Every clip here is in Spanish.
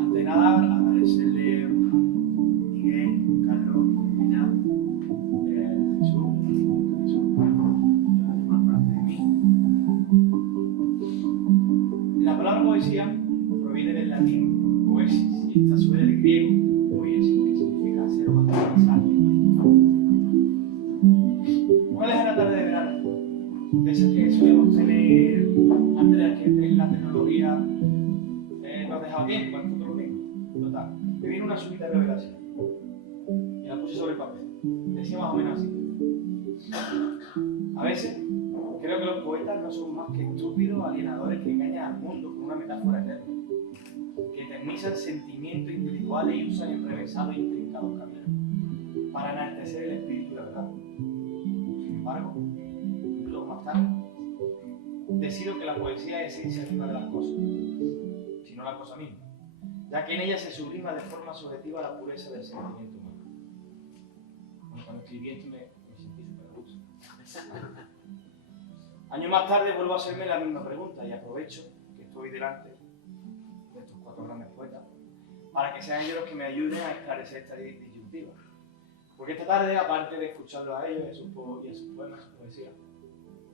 Ante nada, agradecerle a Miguel, Carlos, Mina, Jesús, por parte de mí. La palabra poesía proviene del latín poesis y está a su vez del griego poiesis, que significa ser o materializar. ¿Cuál es la tarde de verano? De esas que solíamos tener antes de que la tecnología nos dejaba tiempo para nosotros mismos. Total, me vino una súbita revelación y la puse sobre el papel. Decía más o menos así: a veces creo que los poetas no son más que estúpidos alienadores que engañan al mundo con una metáfora eterna, que eternizan sentimientos individuales y usan enrevesados e intrincados caminos para enaltecer el espíritu de la verdad. Sin embargo, minutos más tarde, decido que la poesía es esencialista de las cosas, sino la cosa misma, ya que en ella se sublima de forma subjetiva la pureza del sentimiento humano. Bueno, cuando escribí esto me sentí súper a gusto. Años más tarde vuelvo a hacerme la misma pregunta y aprovecho que estoy delante de estos cuatro grandes poetas para que sean ellos los que me ayuden a esclarecer esta disyuntiva. Porque esta tarde, aparte de escucharlos a ellos y a sus poemas, su poesía,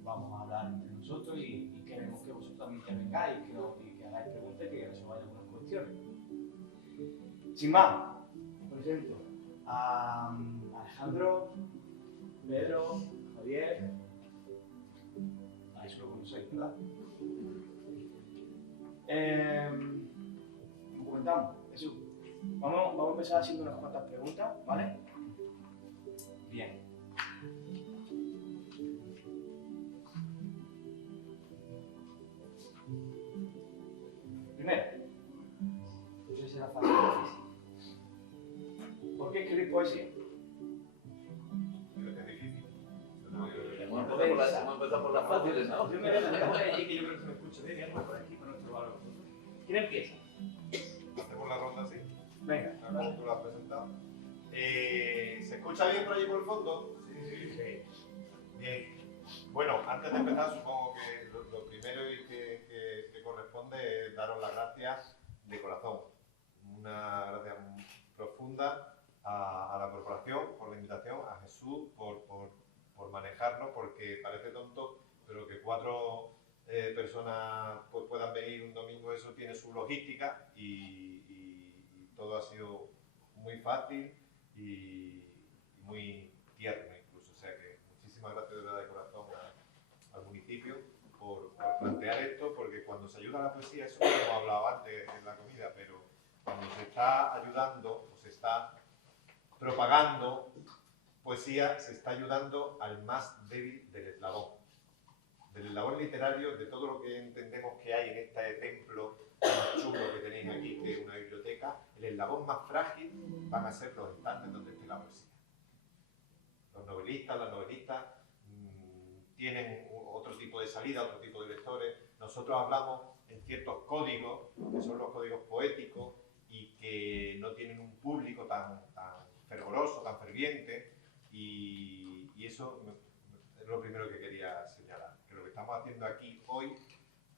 vamos a hablar entre nosotros y queremos que vosotros también intervengáis y que hagáis preguntas y que resolváis algunas cuestiones. Sin más, presento a Alejandro, Pedro, Javier. Eso lo conocéis, ¿verdad? Como comentamos, Jesús, vamos a empezar haciendo unas cuantas preguntas, ¿vale? Bien. Primero, no sé si será fácil o difícil. ¿Por qué escribir poesía? Es difícil. Hemos empezado por las fáciles, ¿no? Yo me voy allí que yo creo que se me escucha bien, por aquí, para nuestro barrio. ¿Quién empieza? Hacemos la ronda así. Venga. Como tú lo has presentado. ¿Se escucha bien por allí por el fondo? Sí. Bien. Bueno, antes de empezar, supongo que lo primero y que corresponde es daros las gracias de corazón. Una gracia profunda a la corporación por la invitación, a Jesús por manejarnos, porque parece tonto, pero que cuatro personas pues, puedan venir un domingo, eso tiene su logística y todo ha sido muy fácil y muy tierno incluso. O sea que muchísimas gracias de verdad de corazón al municipio por plantear esto, porque cuando se ayuda a la poesía, eso lo hemos hablado antes en la comida, pero cuando se está ayudando o se está propagando poesía, se está ayudando al más débil del eslabón literario, de todo lo que entendemos que hay en este templo más chulo que tenéis aquí, que es una biblioteca. El eslabón más frágil van a ser los estantes donde esté la poesía. Los novelistas, las novelistas tienen otro tipo de salida, otro tipo de lectores. Nosotros hablamos en ciertos códigos, que son los códigos poéticos, y que no tienen un público tan fervoroso, tan ferviente, y eso es lo primero que quería señalar, que lo que estamos haciendo aquí hoy,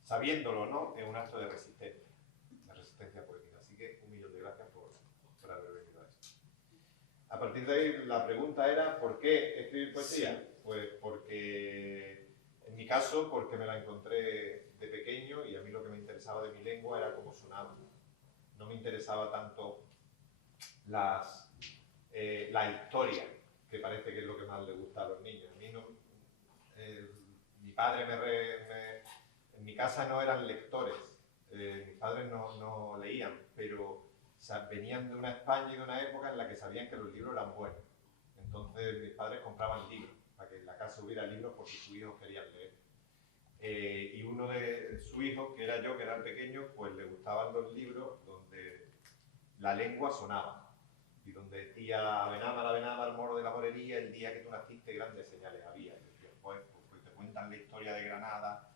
sabiéndolo, ¿no?, es un acto de resistencia poética. Así que 1.000.000 de gracias por haber venido a esto. A partir de ahí, la pregunta era, ¿por qué escribir poesía? Sí. Pues porque, en mi caso, porque me la encontré de pequeño y a mí lo que me interesaba de mi lengua era cómo sonaba. No me interesaba tanto la historia, que parece que es lo que más le gusta a los niños. A mí no, mi padre en mi casa no eran lectores, mis padres no leían, pero venían de una España y de una época en la que sabían que los libros eran buenos. Entonces mis padres compraban libros, para que en la casa hubiera libros por si sus hijos querían leer. Y uno de sus hijos, que era yo, que era el pequeño, pues le gustaban los libros donde la lengua sonaba. Y donde decía, Abenámar, moro de la morería, el día que tú naciste grandes señales había. Y decía, pues te cuentan la historia de Granada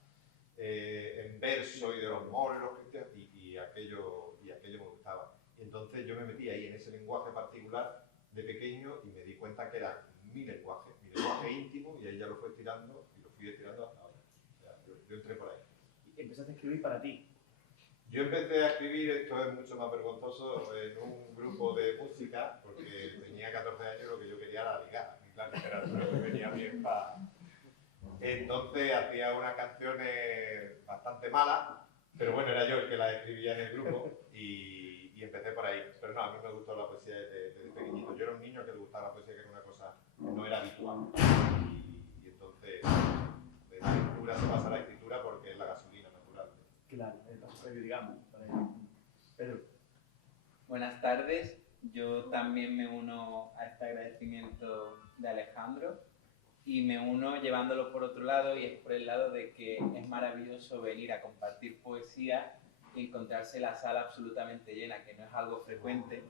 en verso y de los moros y los cristianos, y aquello me gustaba. Y entonces yo me metí ahí en ese lenguaje particular de pequeño y me di cuenta que era mi lenguaje íntimo, y ahí ya lo fui estirando y lo fui estirando hasta ahora. O sea, yo entré por ahí. Y empezaste a escribir para ti. Yo empecé a escribir, esto es mucho más vergonzoso, en un grupo de música, porque tenía 14 años y lo que yo quería era ligar. Y la literatura me venía bien para... Entonces hacía unas canciones bastante malas, pero bueno, era yo el que las escribía en el grupo y empecé por ahí. Pero no, a mí me gustó la poesía desde pequeñito. Yo era un niño que le gustaba la poesía, que era una cosa que no era habitual. Y entonces de la lectura se pasa a la escritura porque es la gasolina natural. Claro, el paso previo, digamos. Pedro. Buenas tardes, yo también me uno a este agradecimiento de Alejandro y me uno llevándolo por otro lado, y es por el lado de que es maravilloso venir a compartir poesía y encontrarse la sala absolutamente llena, que no es algo frecuente.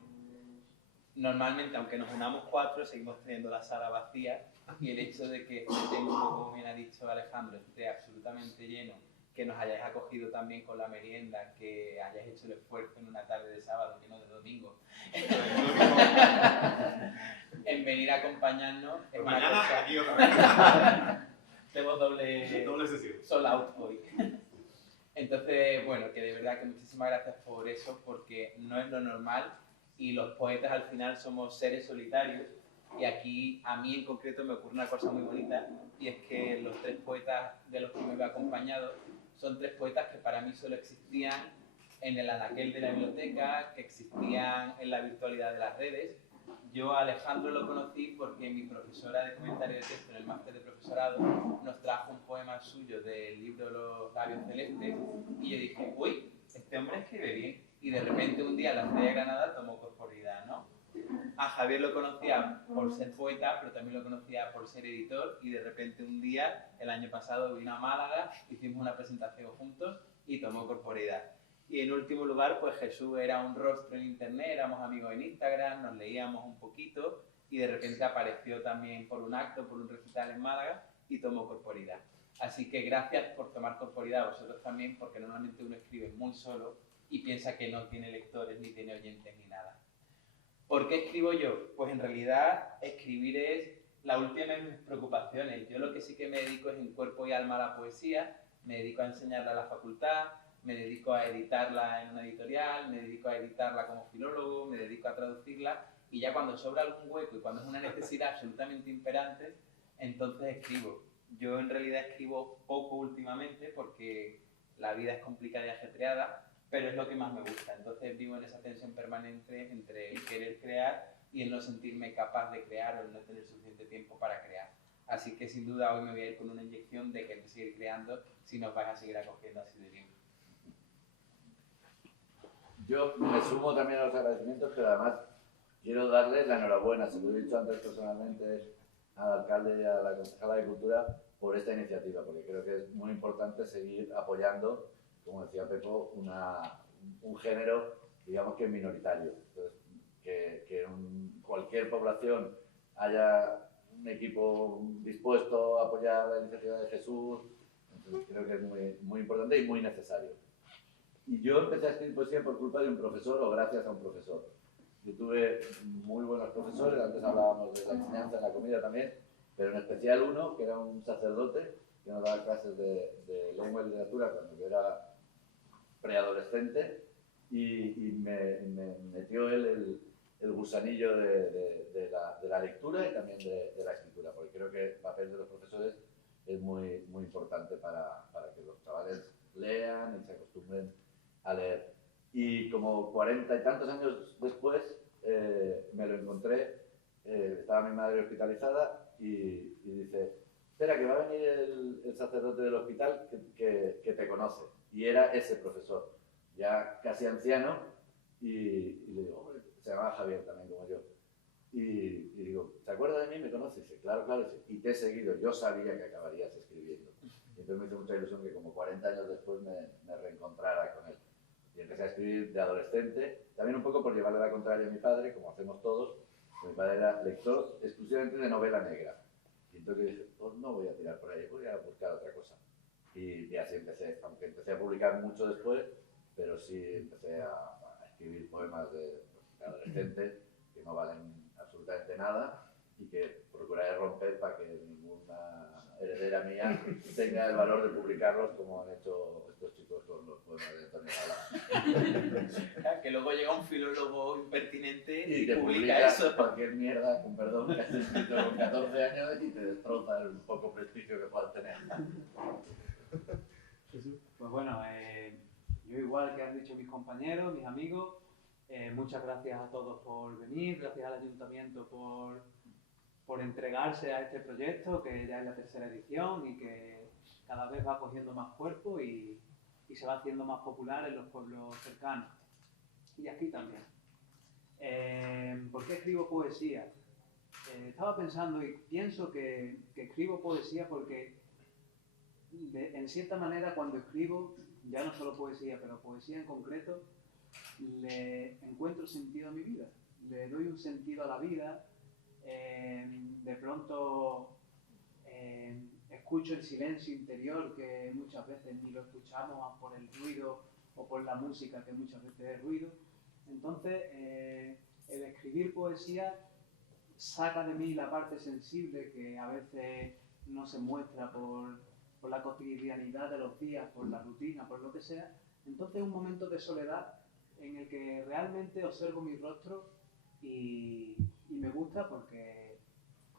Normalmente, aunque nos unamos 4, seguimos teniendo la sala vacía, y el hecho de que este templo, como bien ha dicho Alejandro, esté absolutamente lleno, que nos hayáis acogido también con la merienda, que hayáis hecho el esfuerzo en una tarde de sábado, que no de domingo, en venir a acompañarnos. Pues mañana aquí otra vez. Tenemos doble sesión. sold out hoy. Entonces, bueno, que de verdad que muchísimas gracias por eso, porque no es lo normal y los poetas al final somos seres solitarios, y aquí a mí en concreto me ocurre una cosa muy bonita, y es que los 3 poetas de los que me he acompañado son 3 poetas que para mí solo existían en el anaquel de la biblioteca, que existían en la virtualidad de las redes. Yo a Alejandro lo conocí porque mi profesora de comentario de texto en el máster de profesorado nos trajo un poema suyo del libro Los labios celestes, y yo dije, uy, este hombre escribe bien. Y de repente un día la Estrella de Granada tomó corporeidad, ¿no? A Javier lo conocía por ser poeta, pero también lo conocía por ser editor, y de repente un día, el año pasado, vino a Málaga, hicimos una presentación juntos y tomó corporeidad. Y en último lugar, pues Jesús era un rostro en internet, éramos amigos en Instagram, nos leíamos un poquito, y de repente apareció también por un acto, por un recital en Málaga, y tomó corporeidad. Así que gracias por tomar corporeidad vosotros también, porque normalmente uno escribe muy solo y piensa que no tiene lectores, ni tiene oyentes, ni nada. ¿Por qué escribo yo? Pues en realidad escribir es la última de mis preocupaciones. Yo lo que sí que me dedico es en cuerpo y alma a la poesía, me dedico a enseñarla a la facultad, me dedico a editarla en una editorial, me dedico a editarla como filólogo, me dedico a traducirla, y ya cuando sobra algún hueco y cuando es una necesidad absolutamente imperante, entonces escribo. Yo en realidad escribo poco últimamente porque la vida es complicada y ajetreada, pero es lo que más me gusta. Entonces vivo en esa tensión permanente entre el querer crear y el no sentirme capaz de crear, o el no tener suficiente tiempo para crear. Así que sin duda hoy me voy a ir con una inyección de querer seguir creando si nos vais a seguir acogiendo así de bien. Yo me sumo también a los agradecimientos, pero además quiero darles la enhorabuena, se lo he dicho antes personalmente al alcalde y a la concejala de Cultura, por esta iniciativa, porque creo que es muy importante seguir apoyando, como decía Pepo, un género, digamos que minoritario. Entonces, que en cualquier población haya un equipo dispuesto a apoyar la iniciativa de Jesús, entonces creo que es muy, muy importante y muy necesario. Y yo empecé a escribir poesía por culpa de un profesor, o gracias a un profesor. Yo tuve muy buenos profesores, antes hablábamos de la enseñanza en la comida también, pero en especial uno que era un sacerdote que nos daba clases de lengua y literatura cuando yo era preadolescente, y me metió él el gusanillo de la lectura y también de la escritura, porque creo que el papel de los profesores es muy, muy importante para que los chavales lean y se acostumbren a leer. Y como 40 y tantos años después me lo encontré, estaba mi madre hospitalizada y dice, espera que va a venir el sacerdote del hospital que te conoce. Y era ese profesor, ya casi anciano, y le digo, hombre, se llamaba Javier también como yo. Y digo, ¿te acuerdas de mí? ¿Me conoces? Dice, claro, claro. Dice, y te he seguido, yo sabía que acabarías escribiendo. Y entonces me hizo mucha ilusión que como 40 años después me reencontrara con él. Y empecé a escribir de adolescente, también un poco por llevarle la contraria a mi padre, como hacemos todos. Mi padre era lector exclusivamente de novela negra. Y entonces dije, pues no voy a tirar por ahí, voy a buscar otra cosa. Y así empecé, aunque empecé a publicar mucho después, pero sí empecé a escribir poemas de adolescente que no valen absolutamente nada y que procuraré romper para que ninguna heredera mía tenga el valor de publicarlos como han hecho estos chicos con los poemas de Antonio Gala. Que luego llega un filólogo impertinente Y y te publica eso. cualquier mierda, con perdón, que has escrito con 14 años y te destroza el poco prestigio que puedas tener. Pues bueno, yo igual que han dicho mis compañeros, mis amigos, muchas gracias a todos por venir, gracias al Ayuntamiento por entregarse a este proyecto, que ya es la 3ª edición y que cada vez va cogiendo más cuerpo y se va haciendo más popular en los pueblos cercanos. Y aquí también. ¿Por qué escribo poesía? Estaba pensando y pienso que escribo poesía porque en cierta manera cuando escribo, ya no solo poesía, pero poesía en concreto, le encuentro sentido a mi vida, le doy un sentido a la vida, de pronto escucho el silencio interior que muchas veces ni lo escuchamos por el ruido o por la música que muchas veces es ruido. Entonces el escribir poesía saca de mí la parte sensible que a veces no se muestra por la cotidianidad de los días, por la rutina, por lo que sea. Entonces es un momento de soledad en el que realmente observo mi rostro y me gusta porque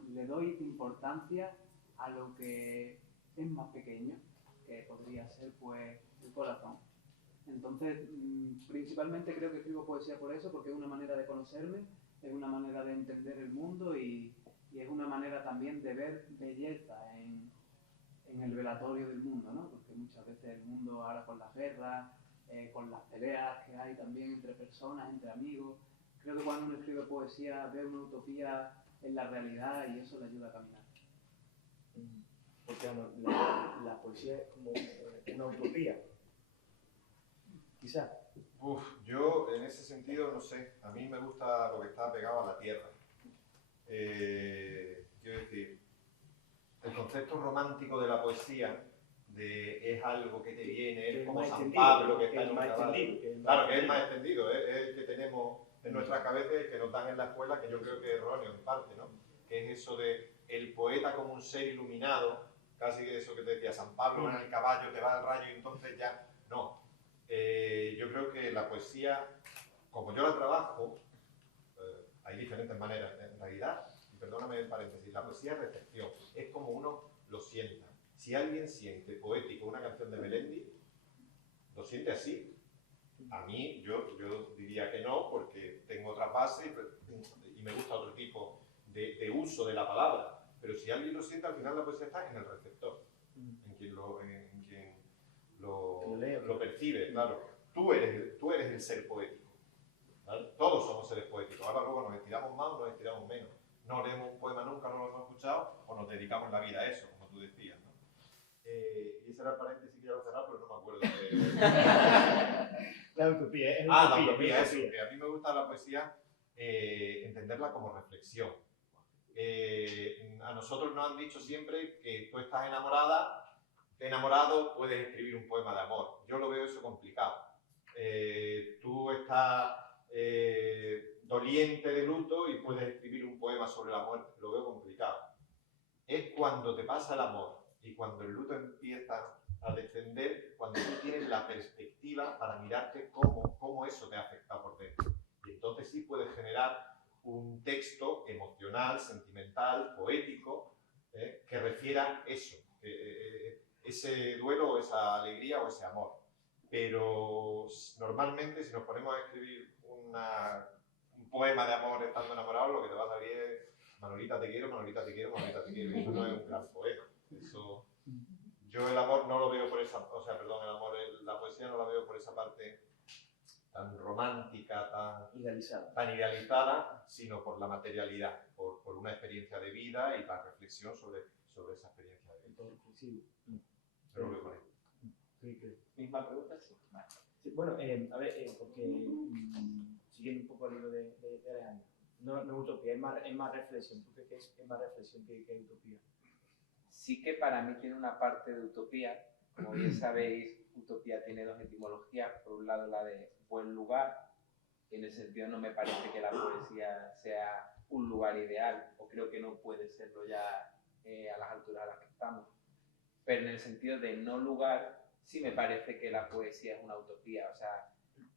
le doy importancia a lo que es más pequeño, que podría ser pues el corazón. Entonces, principalmente creo que escribo poesía por eso, porque es una manera de conocerme, es una manera de entender el mundo y es una manera también de ver belleza en el velatorio del mundo, ¿no? Porque muchas veces el mundo ahora con las guerras, con las peleas que hay también entre personas, entre amigos, creo que cuando uno escribe poesía ve una utopía en la realidad y eso le ayuda a caminar. Porque la poesía es como una utopía, quizás. Yo en ese sentido no sé, a mí me gusta lo que está pegado a la tierra. Quiero decir, el concepto romántico de la poesía es algo que te viene, es como San Pablo que está en un caballo. Claro, que es más extendido, es el que tenemos en nuestras cabezas, que nos dan en la escuela, que yo creo que es erróneo en parte, ¿no? Que es eso de el poeta como un ser iluminado, casi que eso que te decía, San Pablo en el caballo, te va al rayo y entonces ya, no. Yo creo que la poesía, como yo la trabajo, hay diferentes maneras, en realidad, y perdóname el paréntesis, la poesía es recepción, es como uno lo sienta. Si alguien siente poético una canción de Melendi, lo siente así. A mí, yo diría que no, porque tengo otras bases y me gusta otro tipo de uso de la palabra. Pero si alguien lo siente, al final la poesía está en el receptor, en quien lo percibe, claro. Tú eres el ser poético, ¿vale? Todos somos seres poéticos. Ahora luego nos estiramos más o nos estiramos menos. No leemos un poema nunca, no lo hemos escuchado, o nos dedicamos la vida a eso, como tú decías, ¿no? Y ese era el paréntesis que ya lo cerraba, pero no me acuerdo de... La utopía, es la utopía, eso. Que a mí me gusta la poesía, entenderla como reflexión. A nosotros nos han dicho siempre que tú estás enamorado, puedes escribir un poema de amor. Yo lo veo eso complicado. Tú estás doliente de luto y puedes escribir un poema sobre la muerte. Lo veo complicado. Es cuando te pasa el amor y cuando el luto empieza a descender, cuando tú tienes la perspectiva para mirarte cómo eso te ha afectado por dentro. Y entonces sí puedes generar un texto emocional, sentimental, poético, que refiera eso, ese duelo o esa alegría o ese amor. Pero normalmente si nos ponemos a escribir un poema de amor estando enamorados, lo que te va a salir es Manolita te quiero, Manolita te quiero, Manolita te quiero. Y eso no es un gran poema. Eso, yo el amor no lo veo por esa, la poesía no la veo por esa parte tan romántica, Idealizada. tan idealizada, sino por la materialidad, por una experiencia de vida y la reflexión sobre esa experiencia de vida. Todo reflexivo. Yo lo veo por ahí. Sí, creo. Misma pregunta, sí. Sí, bueno, a ver, porque siguiendo un poco el hilo de Alejandro, no es utopía, es más reflexión. ¿Tú crees que es más reflexión que utopía? Sí que para mí tiene una parte de utopía. Como bien sabéis, utopía tiene dos etimologías. Por un lado, la de buen lugar. En ese sentido, no me parece que la poesía sea un lugar ideal, o creo que no puede serlo ya a las alturas a las que estamos. Pero en el sentido de no lugar, sí me parece que la poesía es una utopía. O sea,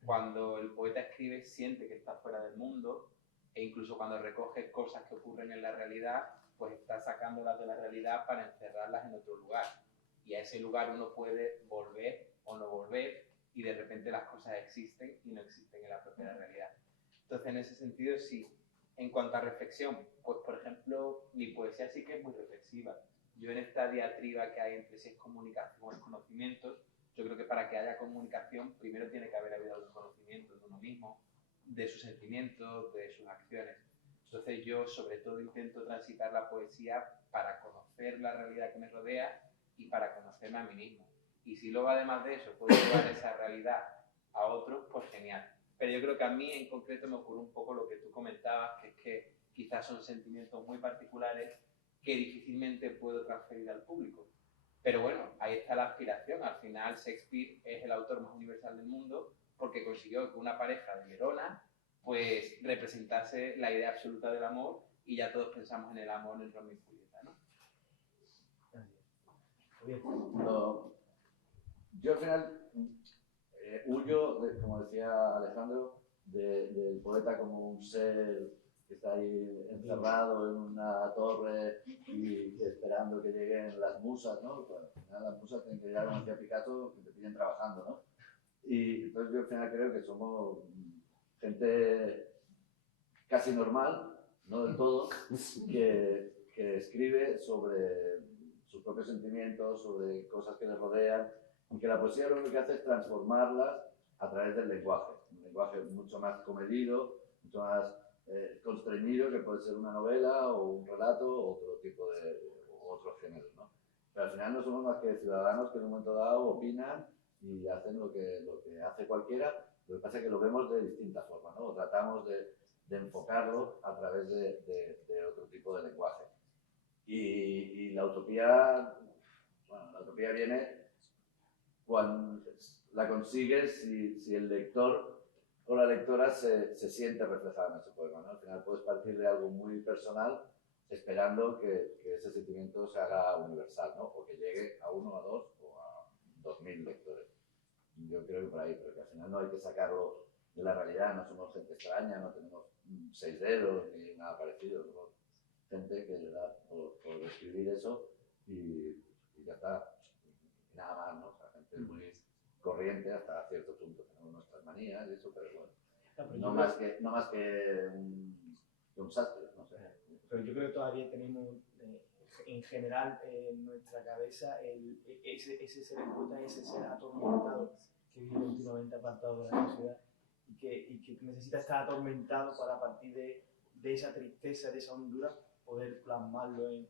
cuando el poeta escribe, siente que está fuera del mundo, e incluso cuando recoge cosas que ocurren en la realidad, pues está sacándolas de la realidad para encerrarlas en otro lugar. Y a ese lugar uno puede volver o no volver, y de repente las cosas existen y no existen en la propia realidad. Entonces, en ese sentido, sí. En cuanto a reflexión, pues por ejemplo, mi poesía sí que es muy reflexiva. Yo en esta diatriba que hay entre si es comunicación o es conocimiento, yo creo que para que haya comunicación, primero tiene que haber habido algún conocimiento de uno mismo, de sus sentimientos, de sus acciones. Entonces yo sobre todo intento transitar la poesía para conocer la realidad que me rodea y para conocerme a mí mismo. Y si luego además de eso puedo llevar esa realidad a otros, pues genial. Pero yo creo que a mí en concreto me ocurre un poco lo que tú comentabas, que es que quizás son sentimientos muy particulares que difícilmente puedo transferir al público. Pero bueno, ahí está la aspiración. Al final Shakespeare es el autor más universal del mundo porque consiguió que una pareja de Verona pues representase la idea absoluta del amor, y ya todos pensamos en el amor en Romeo y Julieta, ¿no? No, yo al final huyo, como decía Alejandro, del poeta como un ser que está ahí encerrado en una torre y esperando que lleguen las musas, ¿no? Pues, al final las musas tienen que llegar, como decía Picasso, que te pillen trabajando, ¿no? Y entonces yo al final creo que somos gente casi normal, no del todo, que escribe sobre sus propios sentimientos, sobre cosas que le rodean, y que la poesía lo único que hace es transformarlas a través del lenguaje, un lenguaje mucho más comedido, mucho más constreñido, que puede ser una novela o un relato o otro tipo de otros géneros, ¿no? Pero al final no somos más que ciudadanos que en un momento dado opinan y hacen lo que hace cualquiera. Lo que pasa es que lo vemos de distintas formas, ¿no? O tratamos de enfocarlo a través de otro tipo de lenguaje. Y la utopía, bueno, la utopía viene cuando la consigues si el lector o la lectora se siente reflejada en ese poema, ¿no? Al final puedes partir de algo muy personal esperando que ese sentimiento se haga universal, ¿no? O que llegue a 1, a 2 o a 2000 lectores. Yo creo que por ahí, pero que al final no hay que sacarlo de la realidad, no somos gente extraña, no tenemos 6 dedos ni nada parecido, somos gente que le da por escribir eso y ya está, y nada más, ¿no? O sea, gente muy corriente hasta cierto punto, tenemos nuestras manías y eso, pero bueno, no más que un sastre, no sé. Pero yo creo que todavía tenemos en general en nuestra cabeza ese ser poeta, ese ser atormentado que vive continuamente apartado de la sociedad y que necesita estar atormentado para, a partir de esa tristeza, de esa hondura, poder plasmarlo en...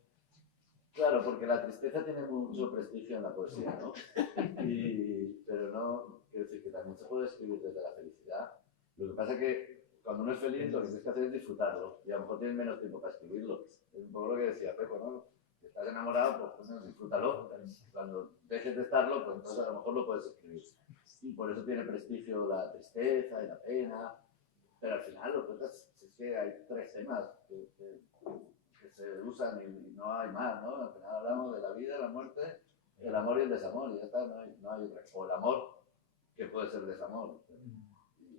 Claro, porque la tristeza tiene mucho prestigio en la poesía, ¿no? Pero no, quiero decir que también se puede escribir desde la felicidad. Lo que pasa es que cuando uno es feliz, lo que tienes que hacer es disfrutarlo, y a lo mejor tienes menos tiempo para escribirlo. Es un poco lo que decía Pepo, ¿no? Si estás enamorado, pues disfrútalo. Cuando dejes de estarlo, pues entonces a lo mejor lo puedes escribir. Y por eso tiene prestigio la tristeza y la pena. Pero al final, lo que es que hay 3 temas que se usan y no hay más, ¿no? Al final hablamos de la vida, la muerte, el amor y el desamor, y ya está, no hay otra. O el amor, que puede ser desamor.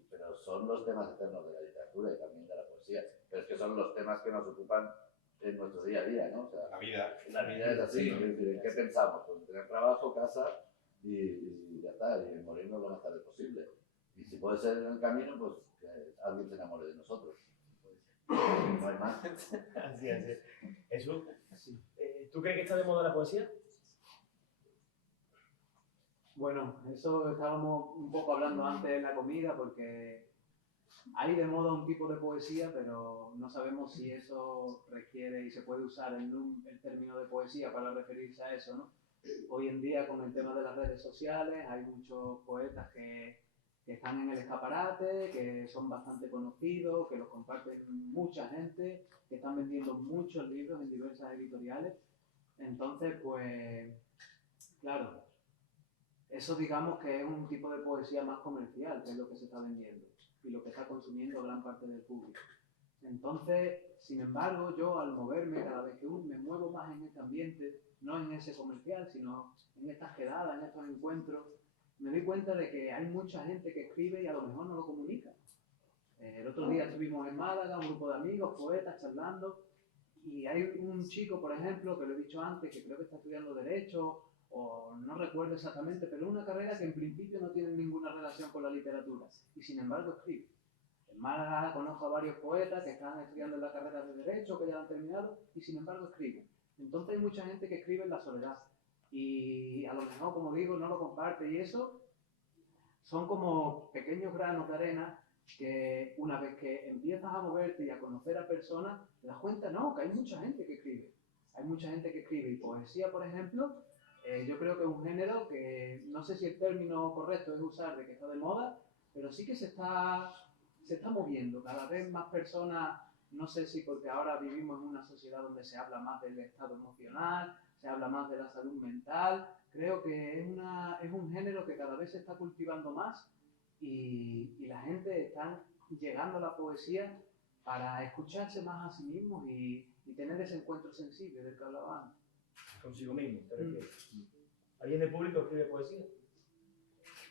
Pero son los temas eternos de la literatura y también de la poesía. Pero es que son los temas que nos ocupan en nuestro día a día, ¿no? O sea, La vida. La vida es así, ¿no? ¿Qué pensamos? Pues tener trabajo, casa y ya está, y morirnos lo más tarde posible. Y si puede ser en el camino, pues que alguien se enamore de nosotros. No hay más. Así es. Jesús, ¿tú crees que está de moda la poesía? Bueno, eso estábamos un poco hablando antes en la comida, porque hay de moda un tipo de poesía, pero no sabemos si eso requiere y se puede usar el término de poesía para referirse a eso, ¿no? Hoy en día, con el tema de las redes sociales, hay muchos poetas que están en el escaparate, que son bastante conocidos, que los comparten mucha gente, que están vendiendo muchos libros en diversas editoriales. Entonces, pues, claro, eso digamos que es un tipo de poesía más comercial, que es lo que se está vendiendo y lo que está consumiendo gran parte del público. Entonces, sin embargo, yo al moverme, cada vez que me muevo más en este ambiente, no en ese comercial, sino en estas quedadas, en estos encuentros, me doy cuenta de que hay mucha gente que escribe y a lo mejor no lo comunica. El otro día estuvimos en Málaga, un grupo de amigos, poetas, charlando, y hay un chico, por ejemplo, que lo he dicho antes, que creo que está estudiando Derecho, o no recuerdo exactamente, pero es una carrera que en principio no tiene ninguna relación con la literatura, y sin embargo escribe. En Málaga conozco a varios poetas que están estudiando en la carrera de Derecho, que ya la han terminado, y sin embargo escriben. Entonces hay mucha gente que escribe en la soledad, y a lo mejor, como digo, no lo comparte, y eso son como pequeños granos de arena que una vez que empiezas a moverte y a conocer a personas, te das cuenta, no, que hay mucha gente que escribe. Hay mucha gente que escribe. Y poesía, por ejemplo, yo creo que es un género que no sé si el término correcto es usar de que está de moda, pero sí que se está moviendo. Cada vez más personas, no sé si porque ahora vivimos en una sociedad donde se habla más del estado emocional, se habla más de la salud mental. Creo que es un género que cada vez se está cultivando más y la gente está llegando a la poesía para escucharse más a sí mismos y tener ese encuentro sensible del que hablaba antes. Consigo mismo, te refieres. ¿Alguien de público escribe poesía?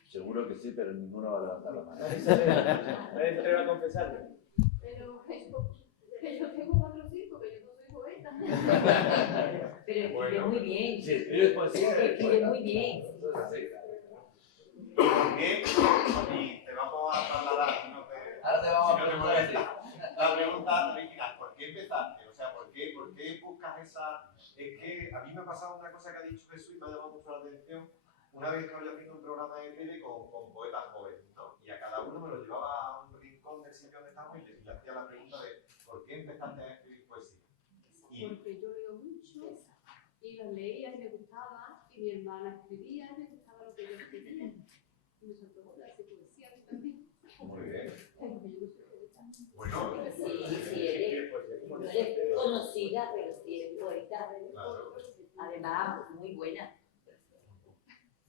Seguro que sí, pero ninguno va a levantar la mano. ¿Nadie se atreve a confesarlo? Pero yo tengo 4 o 5, que yo no soy poeta. Pero escribe Bueno. muy bien. Si escribes poesía, eres Escribe poeta. muy bien. ¿Por qué? Y te vamos a trasladar, Ahora te vamos a si no te preguntar a ti. molesta, la pregunta original, ¿por qué empezaste? O sea, ¿por qué buscas esa...? Es que a mí me ha pasado una cosa que ha dicho Jesús y me ha llamado mucho la atención. Una vez estaba yo haciendo un programa de tele con poetas jóvenes, ¿no? Y a cada uno me lo llevaba a un rincón del sitio donde estábamos y le hacía la pregunta de ¿por qué empezaste a escribir poesía? Y Porque yo leo mucho y las leía y me gustaba, y mi hermana escribía y me gustaba lo que yo escribía. Y me soltó la poesía a mí también. muy bien. Porque yo no soy poeta. Bueno, Sí, eres, no eres conocida, pero sí eres poeta. claro. Además, muy buena.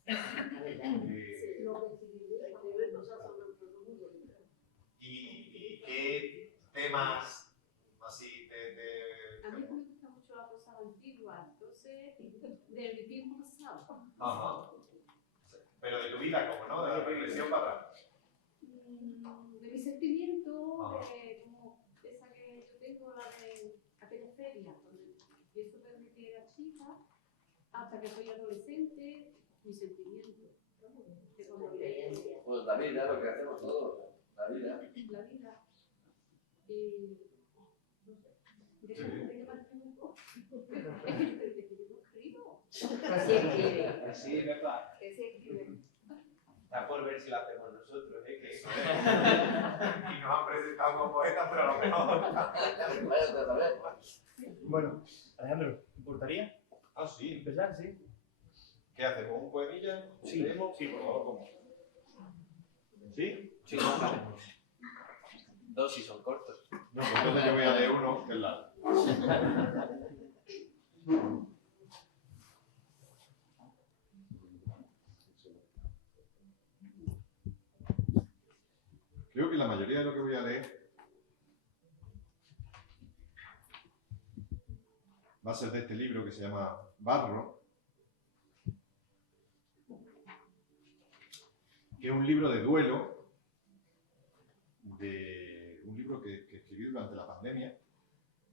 La verdad. Lo que escribe cosas sobre todo muy bonitas. ¿Y qué temas así A mí me gusta mucho la cosa antigua, entonces, del tiempo pasado. Ajá. Pero de tu vida, como no, de la reflexión para atrás. De mi sentimiento, Ajá. como esa que yo tengo, la de aquella feria, donde empiezo desde que era chica hasta que soy adolescente, mi sentimiento. Que cuando leo Pues la vida, lo que hacemos todos. La vida. la vida. Y no sé, ¿de qué más tengo? Es que yo no escribo. Sí escribe. Sí, verdad. Que se escribe. Está por ver si lo hacemos nosotros, ¿eh? Que Eso es. Y nos han presentado como poetas, pero a lo mejor. Váyate a saber. Bueno, Alejandro, ¿te importaría Ah, sí. empezar? Sí. ¿Qué hacemos? ¿Un poemilla? Sí, ¿Leemos? sí, por favor, ¿cómo? ¿Sí? sí, vale. 2 si son cortos. No, pues entonces yo voy a leer uno que es largo. Creo que la mayoría de lo que voy a leer va a ser de este libro que se llama Barro, que es un libro de duelo, de un libro que escribí durante la pandemia.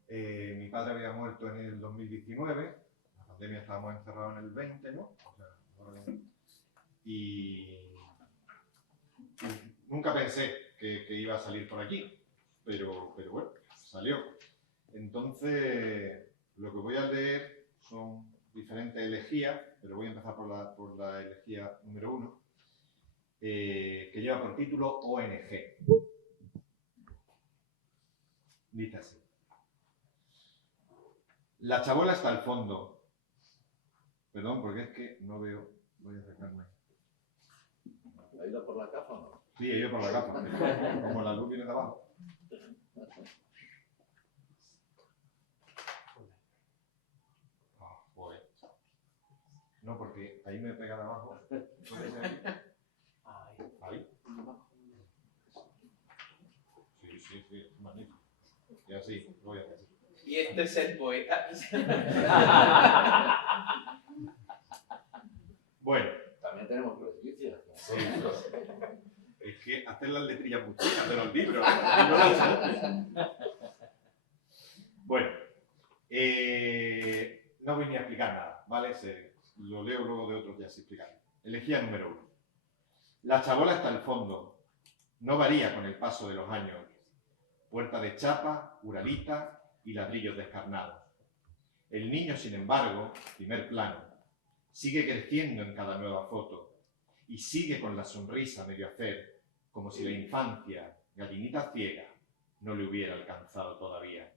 Mi padre había muerto en el 2019, la pandemia estábamos encerrados en el 20, ¿no? O sea, y nunca pensé que iba a salir por aquí, pero bueno, salió. Entonces, lo que voy a leer son diferentes elegías, pero voy a empezar por la elegía número 1, que lleva por título ONG. Dice así. La chabola está al fondo. Perdón, porque es que no veo. Voy a acercarme. ¿Ha ido por la caja o no? Sí, he ido por la gafa. Como la luz viene de abajo. Joder. No, porque ahí me pega de abajo. ¿Puede ser? Ahí. Sí, magnífico. Y así, lo voy a hacer. Y este es el poeta. Bueno. También tenemos presbicia. Sí. Es que hacer las letrillas muy chinas de los libros. Bueno, no voy ni a explicar nada, ¿vale? Lo leo luego de otros días explicarlo. Elegía número 1. La chabola está al fondo, no varía con el paso de los años. Puerta de chapa, uralita y ladrillos descarnados. El niño, sin embargo, primer plano, sigue creciendo en cada nueva foto y sigue con la sonrisa medio hacer, como si la infancia, gallinita ciega, no le hubiera alcanzado todavía.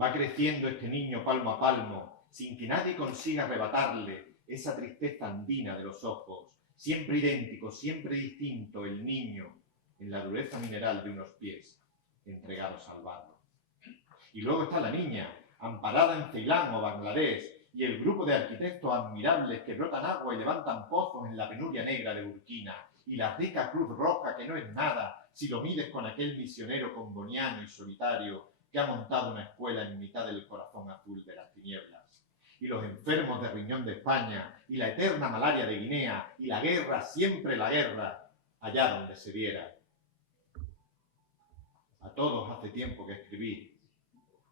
Va creciendo este niño palmo a palmo, sin que nadie consiga arrebatarle esa tristeza andina de los ojos, siempre idéntico, siempre distinto el niño en la dureza mineral de unos pies, entregados al barro. Y luego está la niña, amparada en Ceilán o Bangladesh, y el grupo de arquitectos admirables que brotan agua y levantan pozos en la penuria negra de Burkina, y la rica Cruz Roja que no es nada si lo mides con aquel misionero congoniano y solitario que ha montado una escuela en mitad del corazón azul de las tinieblas. Y los enfermos de riñón de España, y la eterna malaria de Guinea, y la guerra, siempre la guerra, allá donde se viera. A todos hace tiempo que escribí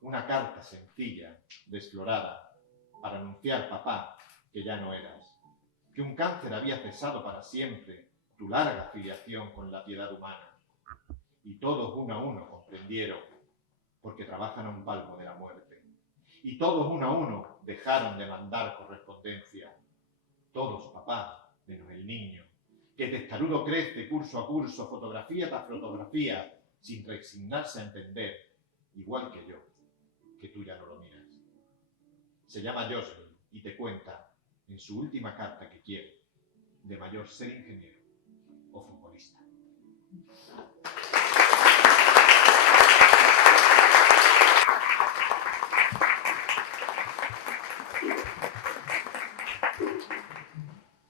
una carta sencilla, desflorada, para anunciar, papá, que ya no eras, que un cáncer había cesado para siempre tu larga filiación con la piedad humana. Y todos uno a uno comprendieron, porque trabajan a un palmo de la muerte. Y todos uno a uno dejaron de mandar correspondencia. Todos, papá, menos el niño, que testarudo crece curso a curso, fotografía tras fotografía, sin resignarse a entender, igual que yo, que tú ya no lo miras. Se llama Jocelyn y te cuenta, en su última carta, que quiere, de mayor ser ingeniero o futbolista.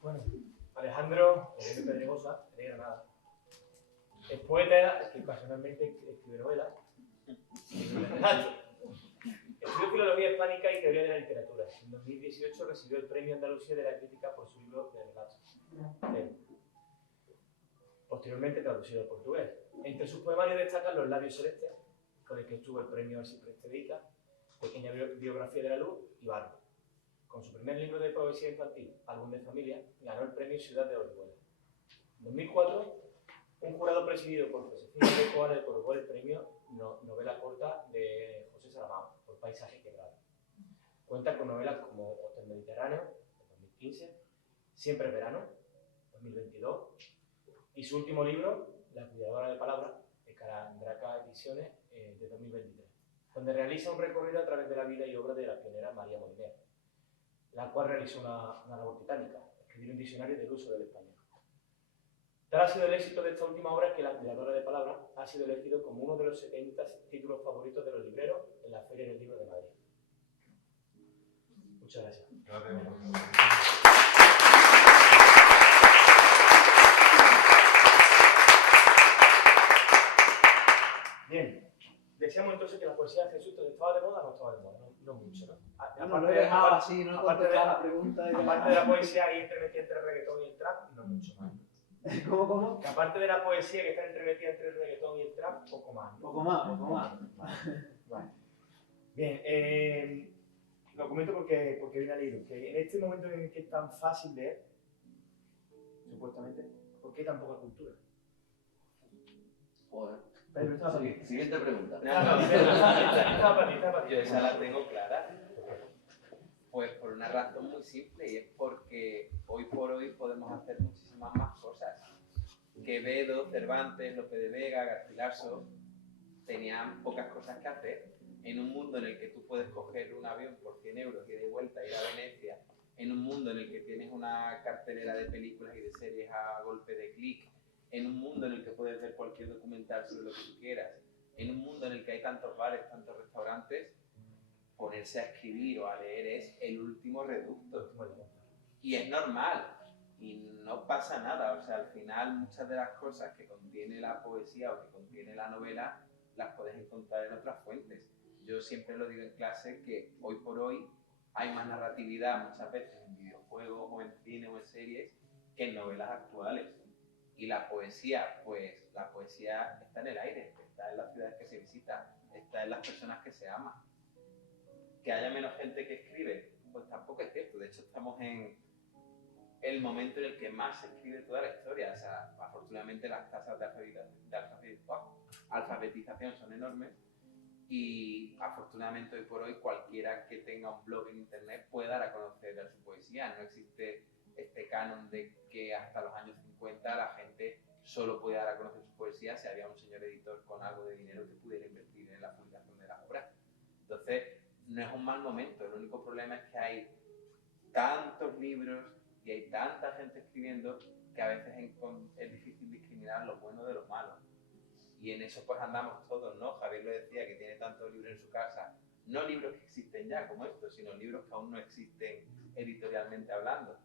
Bueno, Alejandro Pedregosa, de Granada. Es poeta que ocasionalmente escribe novelas. Escribió Filología Hispánica y Teoría de la Literatura. En 2018 recibió el Premio Andalucía de la Crítica por su libro de relatos. Posteriormente traducido al portugués. Entre sus poemarios destacan Los labios celestes, con el que obtuvo el premio Así Predica, Pequeña biografía de la luz y Barro. Con su primer libro de poesía infantil, Álbum de Familia, ganó el premio Ciudad de Orihuela. En 2004, un jurado presidido por Josefina Greco le otorgó el premio Novela Corta de José Saramago por Paisaje Quebrado. Cuenta con novelas como Hotel Mediterráneo, de 2015, Siempre es Verano, 2022, y su último libro, La Cuidadora de Palabras, de Carandraca Ediciones, de 2023, donde realiza un recorrido a través de la vida y obra de la pionera María Moliner, la cual realizó una labor titánica, escribir un diccionario del uso del español. Tal ha sido el éxito de esta última obra que La Cuidadora de Palabras ha sido elegido como uno de los 70 títulos favoritos de los libreros en la Feria del Libro de Madrid. Muchas gracias. Bien, decíamos entonces que la poesía de Jesús estaba de moda o no estaba de moda, no mucho, ¿no? No lo he dejado así, no he contestado la pregunta. Aparte de la poesía ahí entremetida entre el reggaetón y el trap, no mucho más. ¿Cómo? Que aparte de la poesía que está entremetida entre el reggaetón y el trap, poco más. Poco más. Vale. Bien, lo comento porque viene al libro, que en este momento en el que es tan fácil leer, supuestamente, ¿por qué tan poca cultura? Joder. Pedro, estaba para ti. Siguiente pregunta. No, Estaba para ti. yo esa la tengo clara. Pues por una razón muy simple, y es porque hoy por hoy podemos hacer muchísimas más cosas. Quevedo, Cervantes, Lope de Vega, Garcilaso tenían pocas cosas que hacer. En un mundo en el que tú puedes coger un avión por 100 euros y de vuelta ir a Venecia, en un mundo en el que tienes una cartelera de películas y de series a golpe de clic, en un mundo en el que puedes ver cualquier documental sobre lo que tú quieras, en un mundo en el que hay tantos bares, tantos restaurantes, ponerse a escribir o a leer es el último reducto. Y es normal, y no pasa nada. O sea, al final muchas de las cosas que contiene la poesía o que contiene la novela las puedes encontrar en otras fuentes. Yo siempre lo digo en clase que hoy por hoy hay más narratividad muchas veces en videojuegos o en cine o en series que en novelas actuales. Y la poesía, pues la poesía está en el aire, está en las ciudades que se visitan, está en las personas que se aman. Que haya menos gente que escribe, pues tampoco es cierto. De hecho, estamos en el momento en el que más se escribe toda la historia. O sea, afortunadamente las tasas de alfabetización son enormes y afortunadamente hoy por hoy cualquiera que tenga un blog en internet puede dar a conocer su poesía. No existe este canon de que hasta los años 50 la gente solo podía dar a conocer su poesía si había un señor editor con algo de dinero que pudiera invertir en la publicación de la obra. Entonces, no es un mal momento. El único problema es que hay tantos libros y hay tanta gente escribiendo que a veces es difícil discriminar lo bueno de lo malo. Y en eso pues andamos todos, ¿no? Javier lo decía, que tiene tantos libros en su casa. No libros que existen ya como estos, sino libros que aún no existen editorialmente hablando.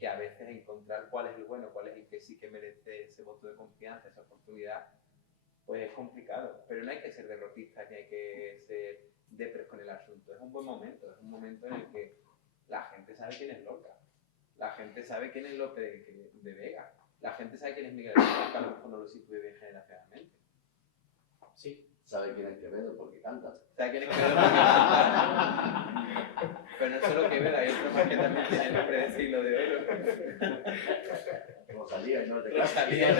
Que a veces encontrar cuál es el bueno, cuál es el que sí que merece ese voto de confianza, esa oportunidad, pues es complicado. Pero no hay que ser derrotista ni hay que ser depres con el asunto. Es un buen momento, es un momento en el que la gente sabe quién es Lorca, la gente sabe quién es Lope de Vega, la gente sabe quién es Miguel Hernández, que a lo mejor no lo sitúe bien generacionalmente. Sí. Sabe quién es Quevedo porque canta. ¿Sabe quién es Quevedo? Porque canta. Pero no solo Quevedo, hay otro más que también tiene el nombre del siglo de oro. Rosalía, no te Rosalía, no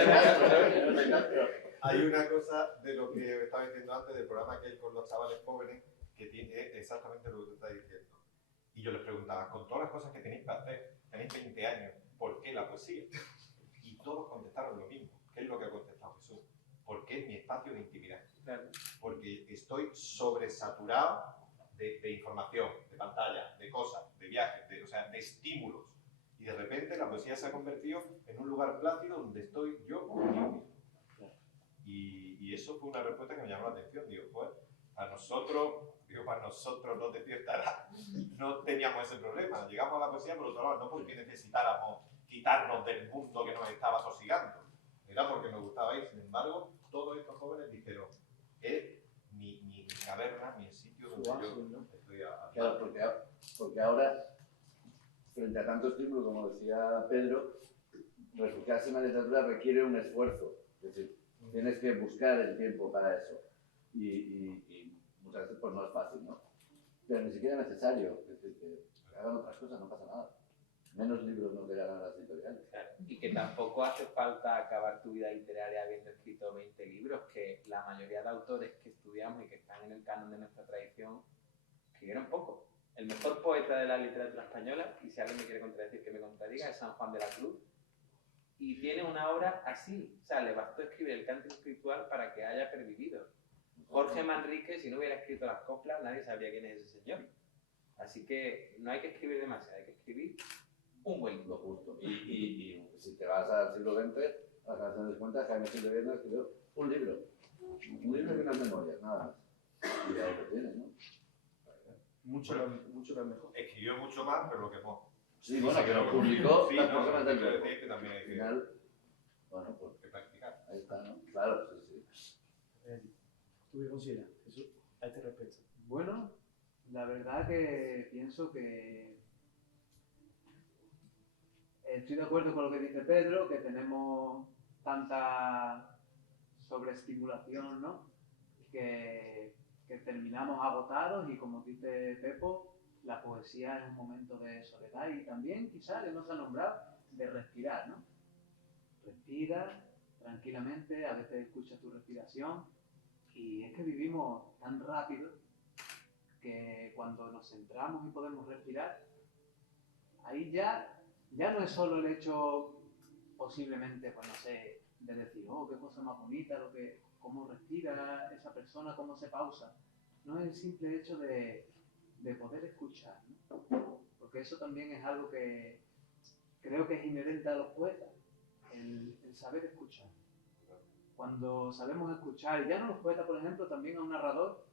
te Castro. Hay una cosa de lo que estaba diciendo antes del programa que hay con los chavales jóvenes que tiene exactamente lo que tú estás diciendo. Y yo les preguntaba, con todas las cosas que tenéis para hacer, tenéis 20 años, ¿por qué la poesía? Y todos contestaron lo mismo. ¿Qué es lo que ha contestado Jesús? Porque es mi espacio de intimidad. Claro. Porque estoy sobresaturado de información, de pantalla, de cosas, de viajes, o sea, de estímulos. Y de repente la poesía se ha convertido en un lugar plácido donde estoy yo conmigo mismo. Y eso fue una respuesta que me llamó la atención. Digo, pues, para nosotros los de cierta edad no teníamos ese problema. Llegamos a la poesía por otro lado, no porque necesitáramos quitarnos del mundo que nos estaba sosigando, era porque nos gustaba ir. Sin embargo, todos estos jóvenes dijeron, es mi caverna, mi sitio donde yo estoy a... Claro, porque ahora, frente a tanto estímulo, como decía Pedro, refugiarse en la literatura requiere un esfuerzo. Es decir, tienes que buscar el tiempo para eso. Y muchas veces pues no es fácil, ¿no? Pero ni siquiera es necesario. Es decir, que hagan otras cosas, no pasa nada. Menos libros no llegarán a las editoriales. Claro. Y que tampoco hace falta acabar tu vida literaria habiendo escrito 20 libros, que la mayoría de autores que estudiamos y que están en el canon de nuestra tradición escribieron poco. El mejor poeta de la literatura española, y si alguien me quiere contradecir que me contradiga, es San Juan de la Cruz. Y tiene una obra así. O sea, le bastó escribir el Cántico Espiritual para que haya pervivido. Jorge Manrique, si no hubiera escrito las coplas, nadie sabría quién es ese señor. Así que no hay que escribir demasiado, hay que escribir un buen libro. Lo justo. Y si te vas al siglo XX, las canciones de cuenta, Jaime Gil de Viernes escribió un libro. Un libro y unas memorias, nada más. Y ahí lo tienes, ¿no? Mucho mejor. Escribió mucho más, pero lo quemó. Sí, bueno, pero publicó sí, las no, personas del quiero verbo. decir que también hay Al que, final, bueno, pues que practicar. ahí está, ¿no? Claro, sí, sí. ¿Tú qué consideras, Jesús, a este respecto? Bueno, la verdad que pienso que estoy de acuerdo con lo que dice Pedro, que tenemos tanta sobreestimulación, ¿no? Que terminamos agotados y, como dice Pepo, la poesía es un momento de soledad y también, quizás, que no se ha nombrado, de respirar, ¿no? Respira tranquilamente, a veces escuchas tu respiración y es que vivimos tan rápido que cuando nos centramos y podemos respirar, ahí ya no es solo el hecho, posiblemente, pues no sé, de decir, oh, qué cosa más bonita, cómo respira esa persona, cómo se pausa. No es el simple hecho de poder escuchar, ¿no? Porque eso también es algo que creo que es inherente a los poetas, el saber escuchar. Cuando sabemos escuchar, y ya no los poetas, por ejemplo, también a un narrador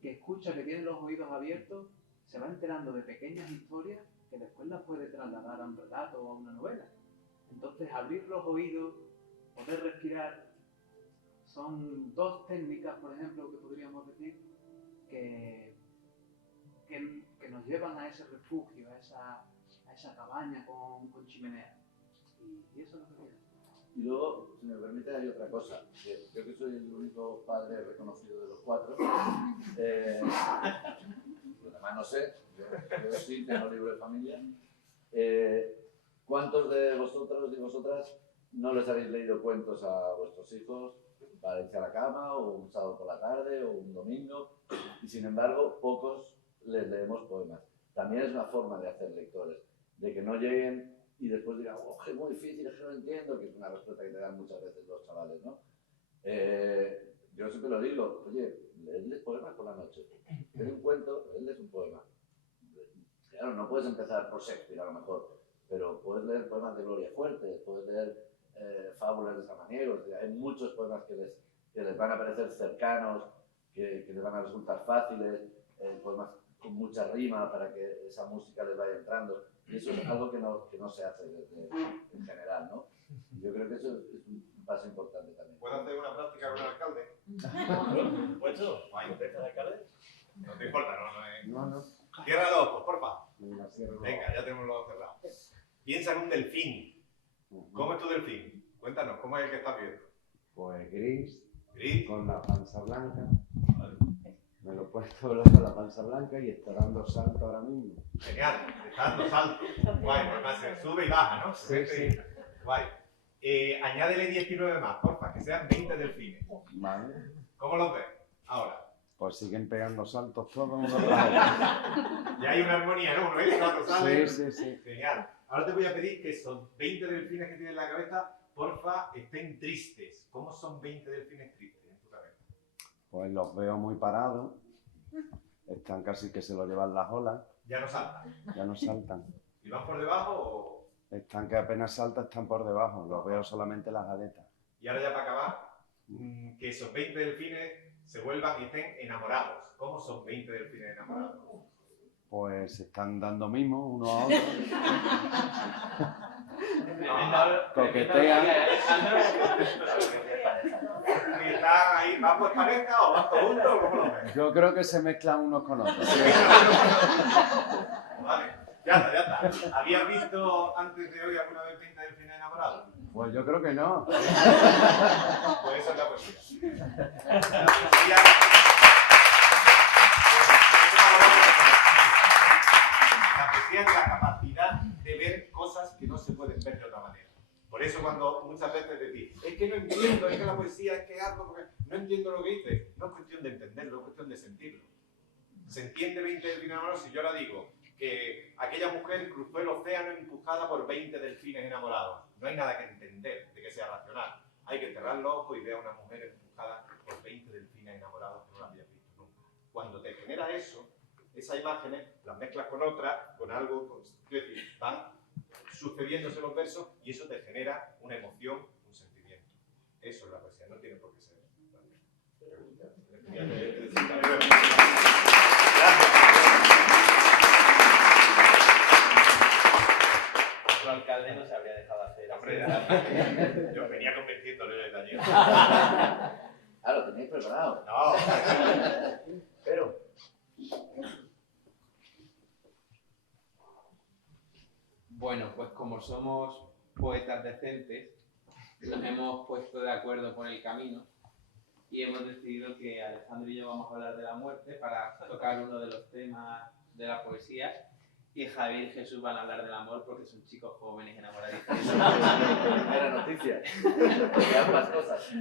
que escucha, que tiene los oídos abiertos, se va enterando de pequeñas historias que después las puede trasladar a un relato o a una novela. Entonces, abrir los oídos, poder respirar, son dos técnicas, por ejemplo, que podríamos decir, que nos llevan a ese refugio, a esa cabaña con chimenea. Y eso es lo que quiero. Y luego, si me permite, hay otra cosa. Que creo que soy el único padre reconocido de los 4. Lo demás no sé. Yo sí tengo libro de familia. ¿Cuántos de vosotros y vosotras no les habéis leído cuentos a vuestros hijos para irse a la cama, o un sábado por la tarde, o un domingo? Y sin embargo, pocos les leemos poemas. También es una forma de hacer lectores, de que no lleguen y después digan, oh, es muy difícil, es que no entiendo, que es una respuesta que te dan muchas veces los chavales, ¿no? Yo siempre lo digo, oye, leedles poemas por la noche. Ten un cuento, leedles un poema. Claro, no puedes empezar por Shakespeare a lo mejor, pero puedes leer poemas de Gloria Fuertes, puedes leer fábulas de Samaniego. Hay muchos poemas que les van a parecer cercanos, que les van a resultar fáciles, poemas con mucha rima para que esa música les vaya entrando. Y eso es algo que no se hace en general, ¿no? Yo creo que eso es un paso importante también. ¿Puedo hacer una práctica con el alcalde? ¿Puedo? ¿Usted es el alcalde? No te importa, no es... No. Cierra los ojos, porfa. Venga, cierro. Venga, ya tenemos los ojos cerrados. Piensa en un delfín. ¿Cómo es tu delfín? Cuéntanos, ¿cómo es el que estás viendo? Pues gris, Gris. con la panza blanca. Me lo he puesto con la panza blanca y está dando salto ahora mismo. Genial, está dando salto. Guay, además se sube y baja, ¿no? Sí. Guay. Añádele 19 más, porfa, que sean 20 delfines. Vale. ¿Cómo los ves? Ahora. Pues siguen pegando saltos todos uno tras otro. Ya hay una armonía, ¿no? Uno entra, otro sale. Sí. Genial. Ahora te voy a pedir que esos 20 delfines que tienes en la cabeza, porfa, estén tristes. ¿Cómo son 20 delfines tristes en tu cabeza? Pues los veo muy parados. Están casi que se lo llevan las olas. Ya no saltan. Ya no saltan. ¿Y van por debajo o...? Están que apenas saltan, están por debajo. Los veo solamente las aletas. Y ahora ya para acabar, que esos 20 delfines se vuelvan y estén enamorados. ¿Cómo son 20 delfines enamorados? Pues se están dando mimos uno a otro. Coquetean. ¿Y están ahí, van por pareja o van todos juntos o cómo lo ves? Yo creo que se mezclan unos con otros. Vale, ya está. ¿Habías visto antes de hoy alguna vez 20 delfines enamorados? Pues yo creo que no. Pues esa es la poesía. La poesía... La poesía es la capacidad de ver cosas que no se pueden ver de otra manera. Por eso cuando muchas veces decís, es que no entiendo, es que la poesía es que algo, porque no entiendo lo que dice. No es cuestión de entenderlo, es cuestión de sentirlo. Se entiende 20 delfines enamorados si yo ahora digo que aquella mujer cruzó el océano empujada por 20 delfines enamorados. No hay nada que entender de que sea racional. Hay que cerrar los ojos y ver a una mujer empujada por 20 delfines enamorados que no la habías visto nunca. Cuando te genera eso, esas imágenes las mezclas con otras, con algo, quiero decir, van sucediéndose los versos y eso te genera una emoción, un sentimiento. Eso es la poesía, no tiene por qué ser. El alcalde no se habría dejado hacer. Hombre, yo venía convenciéndole desde ayer. Ah, lo tenéis preparado. No. Pero... Bueno, pues como somos poetas decentes, nos hemos puesto de acuerdo por el camino y hemos decidido que Alejandro y yo vamos a hablar de la muerte para tocar uno de los temas de la poesía y Javier y Jesús van a hablar del amor porque son chicos jóvenes enamoradizos. Era noticia. Porque ambas cosas.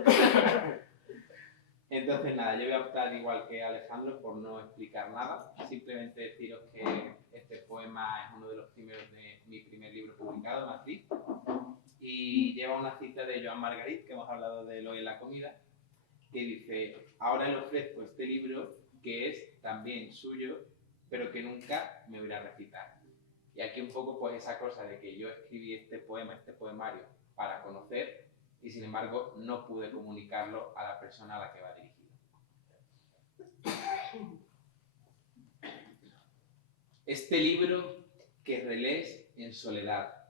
Entonces, nada, yo voy a optar igual que Alejandro por no explicar nada, simplemente deciros que este poema es uno de los primeros de mi primer libro publicado, Matriz, y lleva una cita de Joan Margarit, que hemos hablado de él hoy en la comida, que dice: ahora le ofrezco este libro que es también suyo, pero que nunca me voy a recitar. Y aquí un poco pues esa cosa de que yo escribí este poema, este poemario, para conocer, y sin embargo no pude comunicarlo a la persona a la que va dirigido. Este libro que relees en soledad,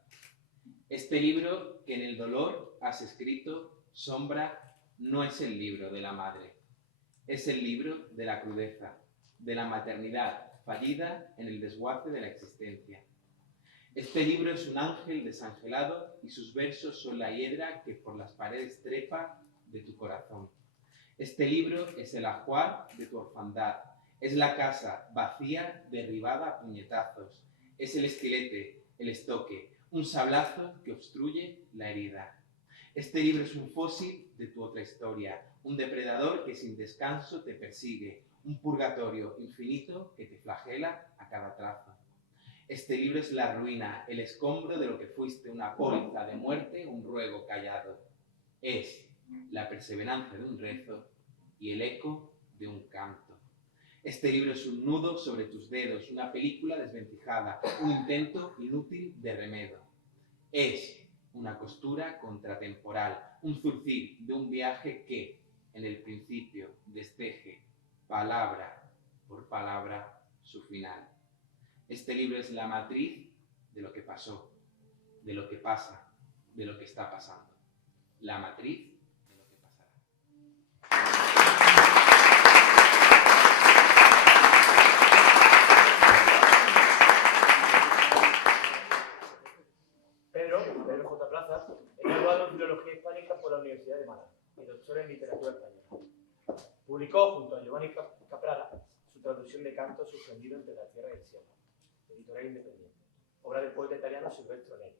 este libro que en el dolor has escrito, sombra, no es el libro de la madre, es el libro de la crudeza, de la maternidad fallida en el desguace de la existencia. Este libro es un ángel desangelado y sus versos son la hiedra que por las paredes trepa de tu corazón. Este libro es el ajuar de tu orfandad, es la casa vacía derribada a puñetazos, es el estilete, el estoque, un sablazo que obstruye la herida. Este libro es un fósil de tu otra historia, un depredador que sin descanso te persigue, un purgatorio infinito que te flagela a cada trazo. Este libro es la ruina, el escombro de lo que fuiste, una póliza de muerte, un ruego callado. Es la perseverancia de un rezo y el eco de un canto. Este libro es un nudo sobre tus dedos, una película desvencijada, un intento inútil de remedio. Es una costura contratemporal, un zurcir de un viaje que, en el principio, desteje, palabra por palabra, su final. Este libro es la matriz de lo que pasó, de lo que pasa, de lo que está pasando. La matriz de lo que pasará. Pedro J. Plaza, es graduado en Filología Hispánica por la Universidad de Málaga y doctor en Literatura Española. Publicó, junto a Giovanni Caprara, su traducción de Canto suspendido entre la tierra y el cielo, editorial independiente, obra del poeta italiano Silvestro Neri.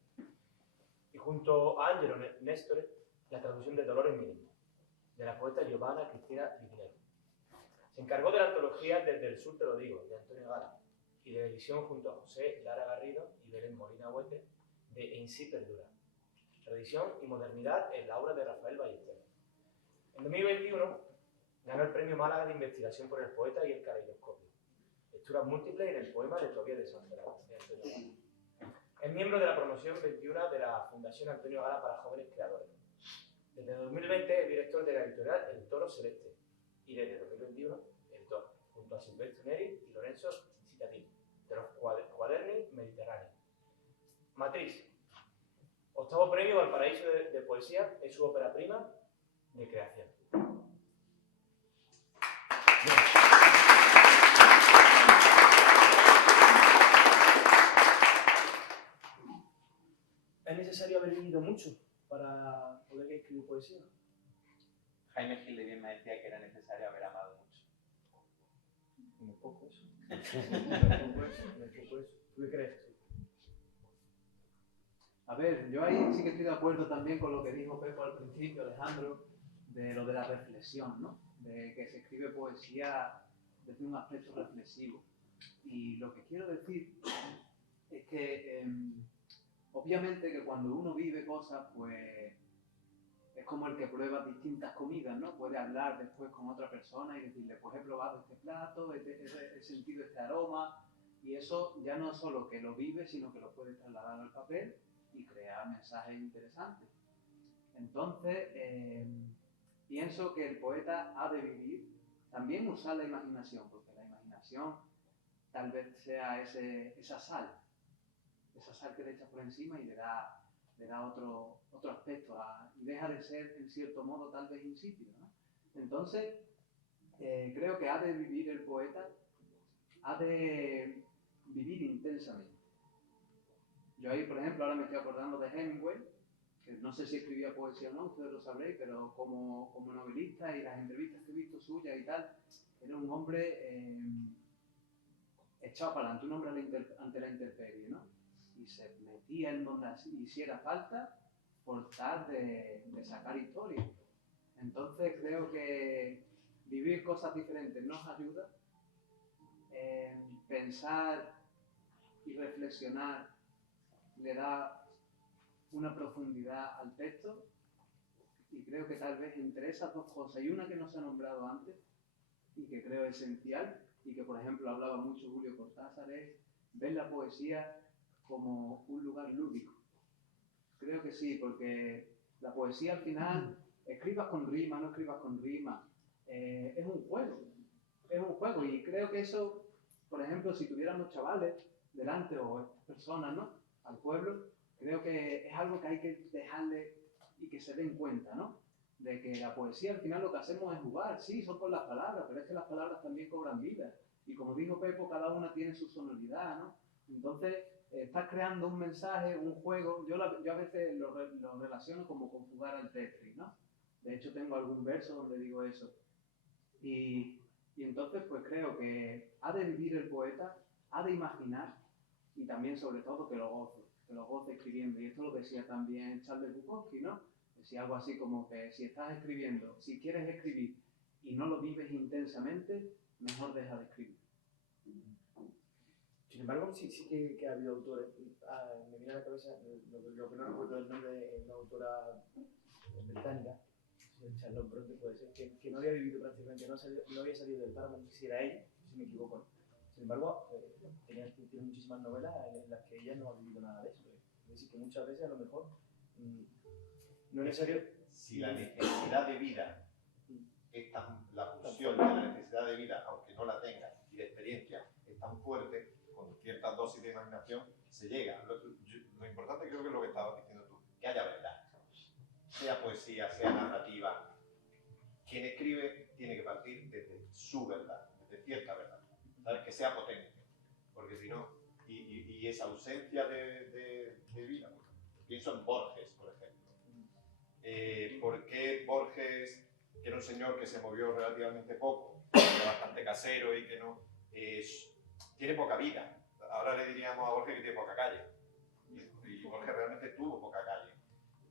Y junto a Angelo Nestore, la traducción de Dolores Mínimo, de la poeta Giovanna Cristina Divinello. Se encargó de la antología Desde el sur te lo digo, de Antonio Gala, y de la edición junto a José Lara Garrido y Belén Molina Huete, de En sí perdura. Tradición y modernidad en la obra de Rafael Ballester. En 2021 ganó el Premio Málaga de Investigación por el Poeta y el Caleidoscopio. Lecturas múltiples en el poema de Tobías de Sanferrado, de Antonio Gala. Es miembro de la promoción 21 de la Fundación Antonio Gala para Jóvenes Creadores. Desde 2020 es director de la editorial El Toro Celeste y desde 2021 editor, junto a Silvestro Neri y Lorenzo Citadini, de los Cuaderni Mediterráneos. Matriz. Octavo premio Valparaíso de Poesía, es su ópera prima de creación. ¿Es necesario haber vivido mucho para poder escribir poesía? Jaime Gil de Bien me decía que era necesario haber amado mucho. Muy poco eso. Muy poco eso. ¿Tú qué crees tú? A ver, yo ahí sí que estoy de acuerdo también con lo que dijo Pepo al principio, Alejandro, de lo de la reflexión, ¿no? De que se escribe poesía desde un aspecto reflexivo. Y lo que quiero decir es que, obviamente, que cuando uno vive cosas, pues es como el que prueba distintas comidas, ¿no? Puede hablar después con otra persona y decirle, pues he probado este plato, he sentido este aroma, y eso ya no solo que lo vive, sino que lo puede trasladar al papel y crear mensajes interesantes. Entonces, pienso que el poeta ha de vivir, también usar la imaginación, porque la imaginación tal vez sea esa sal que le echa por encima y le da otro aspecto, y deja de ser, en cierto modo, tal vez insípido, ¿no? Entonces, creo que ha de vivir el poeta, ha de vivir intensamente. Yo ahí, por ejemplo, ahora me estoy acordando de Hemingway, que no sé si escribía poesía o no, ustedes lo sabréis, pero como novelista y las entrevistas que he visto suyas y tal, era un hombre echado para adelante, un hombre ante la intemperie, ¿no? Y se metía en donde hiciera falta por tal de sacar historia. Entonces creo que cosas diferentes nos ayuda, pensar y reflexionar le da una profundidad al texto, y creo que tal vez entre esas dos cosas, y una que no se ha nombrado antes y que creo esencial, y que por ejemplo hablaba mucho Julio Cortázar, es ver la poesía como un lugar lúdico. Creo que sí, porque la poesía al final, escribas con rima, no escribas con rima, es un juego, y creo que eso, por ejemplo, si tuviéramos chavales delante o personas, ¿no?, al pueblo, creo que es algo que hay que dejarle y que se den cuenta, ¿no?, de que la poesía al final lo que hacemos es jugar, sí, son por las palabras, pero es que las palabras también cobran vida, y como dijo Pepo, cada una tiene su sonoridad, ¿no? Entonces, estás creando un mensaje, un juego. Yo a veces lo relaciono como con jugar al Tetris, ¿no? De hecho, tengo algún verso donde digo eso. Y entonces, pues creo que ha de vivir el poeta, ha de imaginar, y también, sobre todo, que lo goce escribiendo. Y esto lo decía también Charles Bukowski, ¿no? Decía algo así como que si estás escribiendo, si quieres escribir y no lo vives intensamente, mejor deja de escribir. Sin embargo, sí que ha habido autores, me viene a la cabeza, lo que no recuerdo el nombre de una autora británica, Charlotte Bronte puede ser, que no había vivido prácticamente, no había salido del páramo, no sé si era ella, si me equivoco. Sin embargo, tiene muchísimas novelas en las que ella no ha vivido nada de eso. Es decir, que muchas veces a lo mejor no es necesario... Si la necesidad de vida, la pulsión de la necesidad de vida, aunque no la tenga, y de experiencia, es tan fuerte, con ciertas dosis de imaginación, se llega. Lo importante creo que es lo que estabas diciendo tú, que haya verdad. Sea poesía, sea narrativa. Quien escribe tiene que partir desde su verdad, desde cierta verdad. ¿Sabes? Que sea potente. Porque si no, y esa ausencia de vida, bueno, pienso en Borges, por ejemplo. ¿Por qué Borges, que era un señor que se movió relativamente poco, que era bastante casero y que no, tiene poca vida? Ahora le diríamos a Borges que tiene poca calle. Y Borges realmente tuvo poca calle.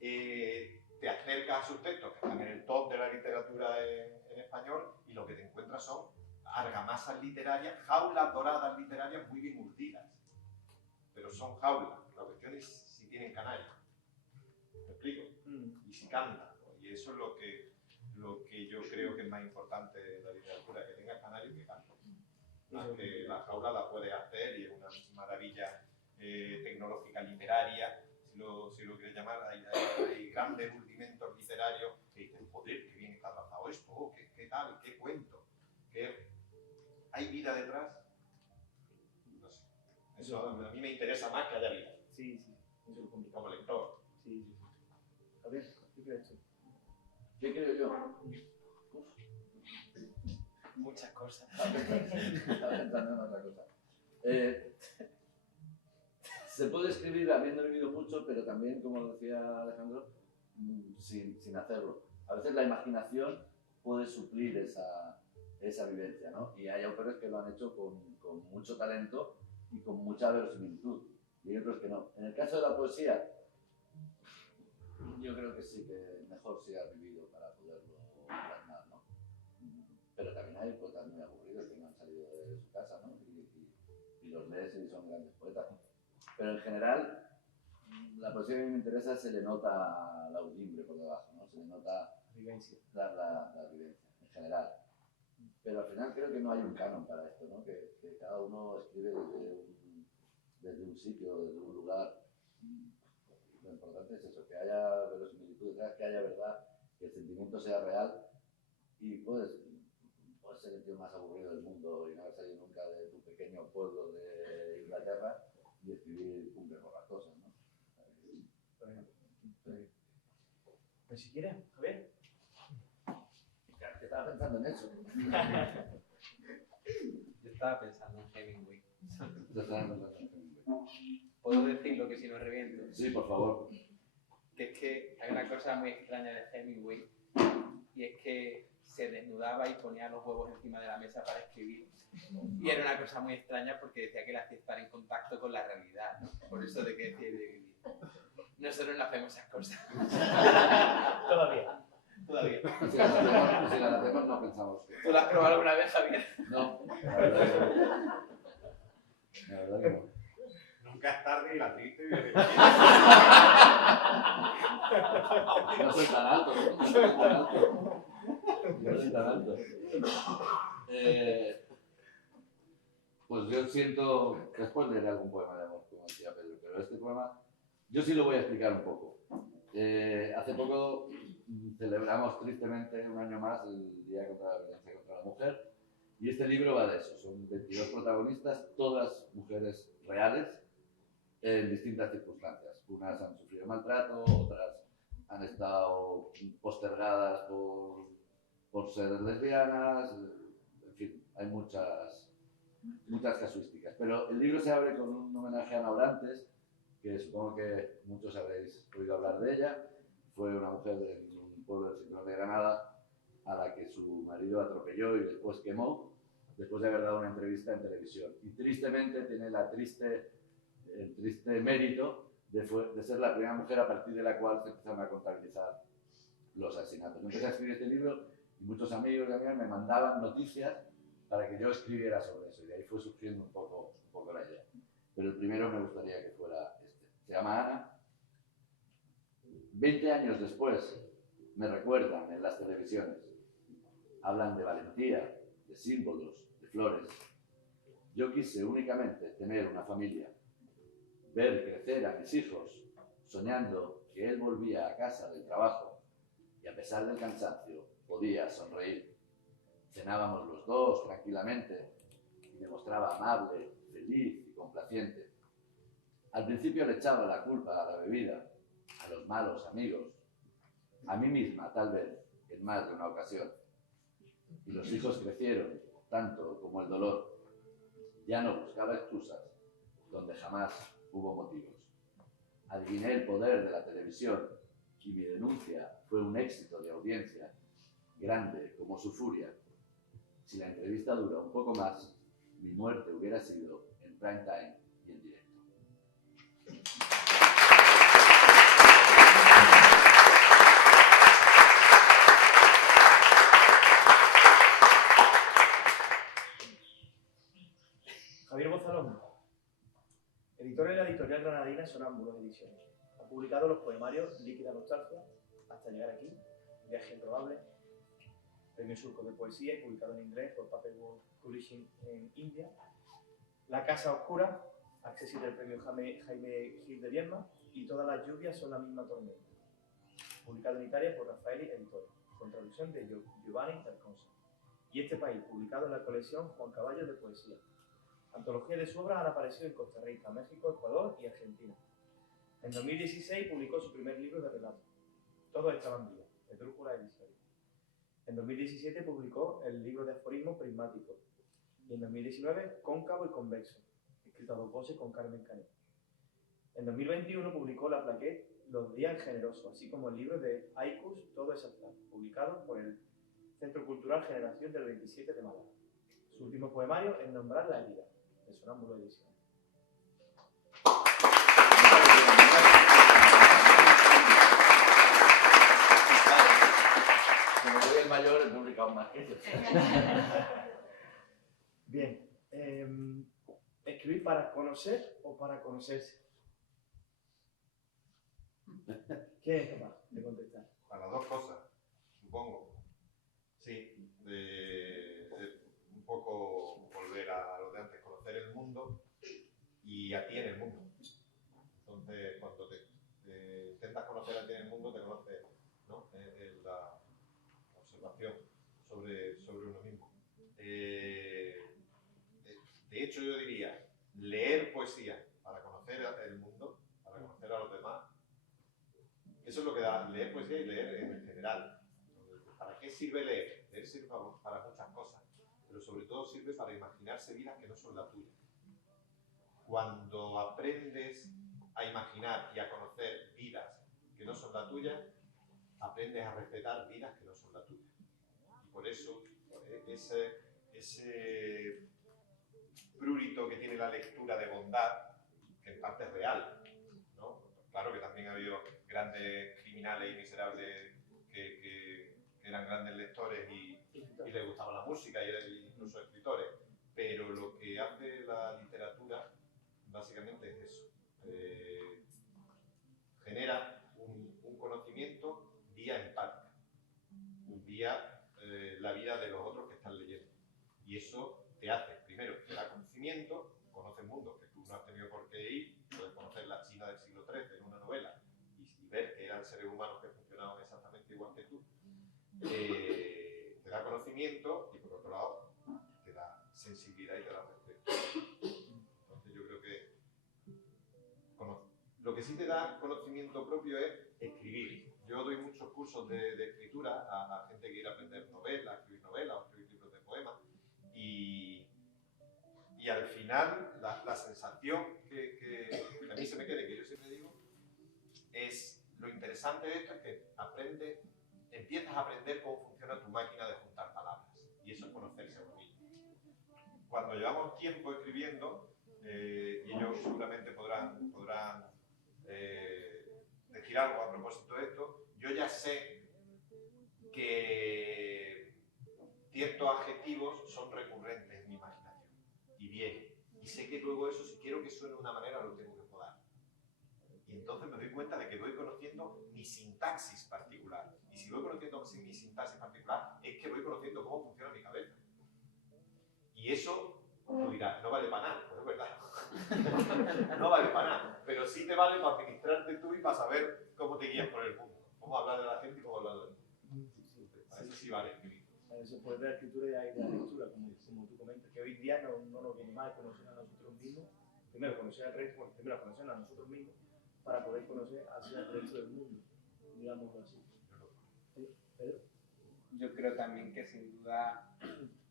Te acercas a sus textos, que están en el top de la literatura en español, y lo que te encuentras son argamasas literarias, jaulas doradas literarias muy bien urdidas. Pero son jaulas. La cuestión es si tienen canalla. ¿Me explico? Y si cantan. Y eso es lo que yo creo que es más importante de la literatura, que tenga canalla y que cante. Más que la jaula la puedes hacer y es una maravilla tecnológica literaria, si lo quieres llamar. Hay grandes rudimentos literarios que dicen, joder, qué bien está trazado esto, qué tal, qué cuento. ¿Hay vida detrás? No sé. Eso a mí me interesa más que haya vida. Sí, eso es complicado. Como lector. Sí. A ver, ¿qué crees tú? ¿Qué creo yo? Muchas cosas. Estaba pensando en otra cosa. Se puede escribir habiendo vivido mucho, pero también, como decía Alejandro, sin hacerlo. A veces la imaginación puede suplir esa vivencia, ¿no? Y hay autores que lo han hecho con mucho talento y con mucha verosimilitud, y otros que no. En el caso de la poesía, yo creo que sí, que mejor si has vivido para poderlo plasmar, ¿no? Pero también hay poetas muy aburridos que no han salido de su casa, ¿no? Y los lees y son grandes poetas. Pero en general, la poesía que a mí me interesa se le nota la audimbre por debajo, ¿no? Se le nota la vivencia en general. Pero al final creo que no hay un canon para esto, ¿no? Que cada uno escribe desde un sitio, desde un lugar. Lo importante es eso, que haya verosimilitud detrás, que haya verdad, que el sentimiento sea real, y puedes ser el tío más aburrido del mundo y no haber salido nunca de tu pequeño pueblo de Inglaterra y escribir cumbres borrachosas, ¿no? Por ejemplo. Pues si quieres, a ver. Que estaba pensando en eso. Yo estaba pensando en Hemingway. Yo estaba pensando en Hemingway. ¿Puedo decir lo que si no reviento? Sí, por favor. Que es que hay una cosa muy extraña de Hemingway, y es que se desnudaba y ponía los huevos encima de la mesa para escribir. Y era una cosa muy extraña porque decía que le hacía estar en contacto con la realidad, ¿no? Por eso de que decía de vivir. Nosotros no hacemos esas cosas. Todavía. Todavía. Si la hacemos no pensamos que... ¿Tú la has probado alguna vez, Javier? No, la verdad que no. La verdad que no. Nunca es tarde y la triste viene. No soy tan alto, no soy tan alto. No soy tan alto. Pues yo siento, después leeré algún poema de amor, como decía Pedro, pero este poema yo sí lo voy a explicar un poco. Hace poco celebramos tristemente un año más el Día contra la Violencia contra la Mujer y este libro va de eso. Son 22 protagonistas, todas mujeres reales en distintas circunstancias. Unas han sufrido maltrato, otras han estado postergadas por ser lesbianas, en fin, hay muchas casuísticas. Pero el libro se abre con un homenaje a Ana Orantes, que supongo que muchos habréis oído hablar de ella. Fue una mujer de un pueblo del cinturón de Granada a la que su marido atropelló y después quemó, después de haber dado una entrevista en televisión. Y tristemente tiene el triste mérito de ser la primera mujer a partir de la cual se empezaron a contabilizar los asesinatos. Yo empecé a escribir este libro y muchos amigos de mí me mandaban noticias para que yo escribiera sobre eso, y de ahí fue surgiendo un poco la idea. Pero el primero me gustaría que fuera este. Se llama Ana. 20 años después me recuerdan en las televisiones. Hablan de valentía, de símbolos, de flores. Yo quise únicamente tener una familia, ver crecer a mis hijos, soñando que él volvía a casa del trabajo y a pesar del cansancio podía sonreír. Cenábamos los dos tranquilamente y me mostraba amable, feliz y complaciente. Al principio le echaba la culpa a la bebida, a los malos amigos, a mí misma tal vez, en más de una ocasión. Y los hijos crecieron, tanto como el dolor. Ya no buscaba excusas, donde jamás hubo motivos. Adiviné el poder de la televisión y mi denuncia fue un éxito de audiencia, grande como su furia. Si la entrevista dura un poco más, mi muerte hubiera sido en prime time y en directo. Javier Bozalón, editor de la editorial granadina Sonámbulos Ediciones. Ha publicado los poemarios Líquida Nostalgia, Hasta llegar aquí, Viaje improbable, Premio Surco de Poesía, publicado en inglés por Paperwork Publishing en India, La Casa Oscura, accesible del premio Jaime Gil de Viedma, y Todas las lluvias son la misma tormenta, publicado en Italia por Raffaelli Editore, con traducción de Giovanni Tarconsa. Y Este país, publicado en la colección Juan Caballo de Poesía. Antologías de su obra han aparecido en Costa Rica, México, Ecuador y Argentina. En 2016 publicó su primer libro de relatos, Todos estaban vivos, de Drújula Editorial. En 2017 publicó el libro de aforismo prismático. Y en 2019, Cóncavo y Convexo, escrito a dos voces con Carmen Canet. En 2021 publicó la plaquette Los días generosos, así como el libro de haikus Todo es azar, publicado por el Centro Cultural Generación del 27 de Málaga. Su último poemario es Nombrar la herida, de Sonámbulo Ediciones. Como soy el mayor, he publicado más que eso. Bien. ¿Escribir para conocer o para conocerse? ¿Quién es capaz de contestar? Para las dos cosas, supongo. Sí, un poco volver a lo de antes, conocer el mundo y a ti en el mundo. Entonces, cuando te intentas conocer a ti en el mundo, te conoces, ¿no? La observación sobre uno mismo. De hecho, yo diría, leer poesía para conocer el mundo, para conocer a los demás. Eso es lo que da leer poesía y leer en general. ¿Para qué sirve leer? Leer sirve para muchas cosas, pero sobre todo sirve para imaginarse vidas que no son la tuya. Cuando aprendes a imaginar y a conocer vidas que no son la tuya, aprendes a respetar vidas que no son la tuya. Y por eso ese prurito que tiene la lectura de bondad, que en parte es real, ¿no? Claro que también ha habido grandes criminales y miserables que eran grandes lectores y les gustaba la música y incluso escritores, pero lo que hace la literatura básicamente es eso. Genera un conocimiento vía empática, vía la vida de los otros que están leyendo. Y eso te hace, primero, te da conocimiento, conoces mundos que tú no has tenido por qué ir, puedes conocer la China del siglo XIII en una novela y ver que eran seres humanos que funcionaban exactamente igual que tú. Te da conocimiento y por otro lado te da sensibilidad y te da respeto. Entonces yo creo que lo que sí te da conocimiento propio es escribir. Yo doy muchos cursos de escritura a gente que quiere aprender novelas, escribir novelas o escribir libros de poemas y al final la sensación que a mí se me quede, que yo siempre digo, es lo interesante de esto es que empiezas a aprender cómo funciona tu máquina de juntar palabras y eso es conocerse a uno mismo. Cuando llevamos tiempo escribiendo, y ellos seguramente podrán decir algo a propósito de esto, yo ya sé que ciertos adjetivos son recurrentes en mi imaginación y bien, y sé que luego eso, si quiero que suene de una manera, lo tengo que podar. Y entonces me doy cuenta de que voy conociendo mi sintaxis particular. Y si voy conociendo mi sintaxis particular, es que voy conociendo cómo funciona mi cabeza. Y eso, tú dirás, no vale para nada, pues es verdad. No vale para nada, pero sí te vale para administrarte tú y para saber cómo te guías por el mundo. Cómo hablar de la gente y cómo hablar de ti. Para eso sí vale escribir. Eso puede de la escritura y de la lectura, como tú comentas, que hoy en día no nos viene mal conocer a nosotros mismos. Primero conocer al resto, primero conocer a nosotros mismos para poder conocer hacia el resto del mundo, digámoslo así. ¿Sí? ¿Pedro? Yo creo también que sin duda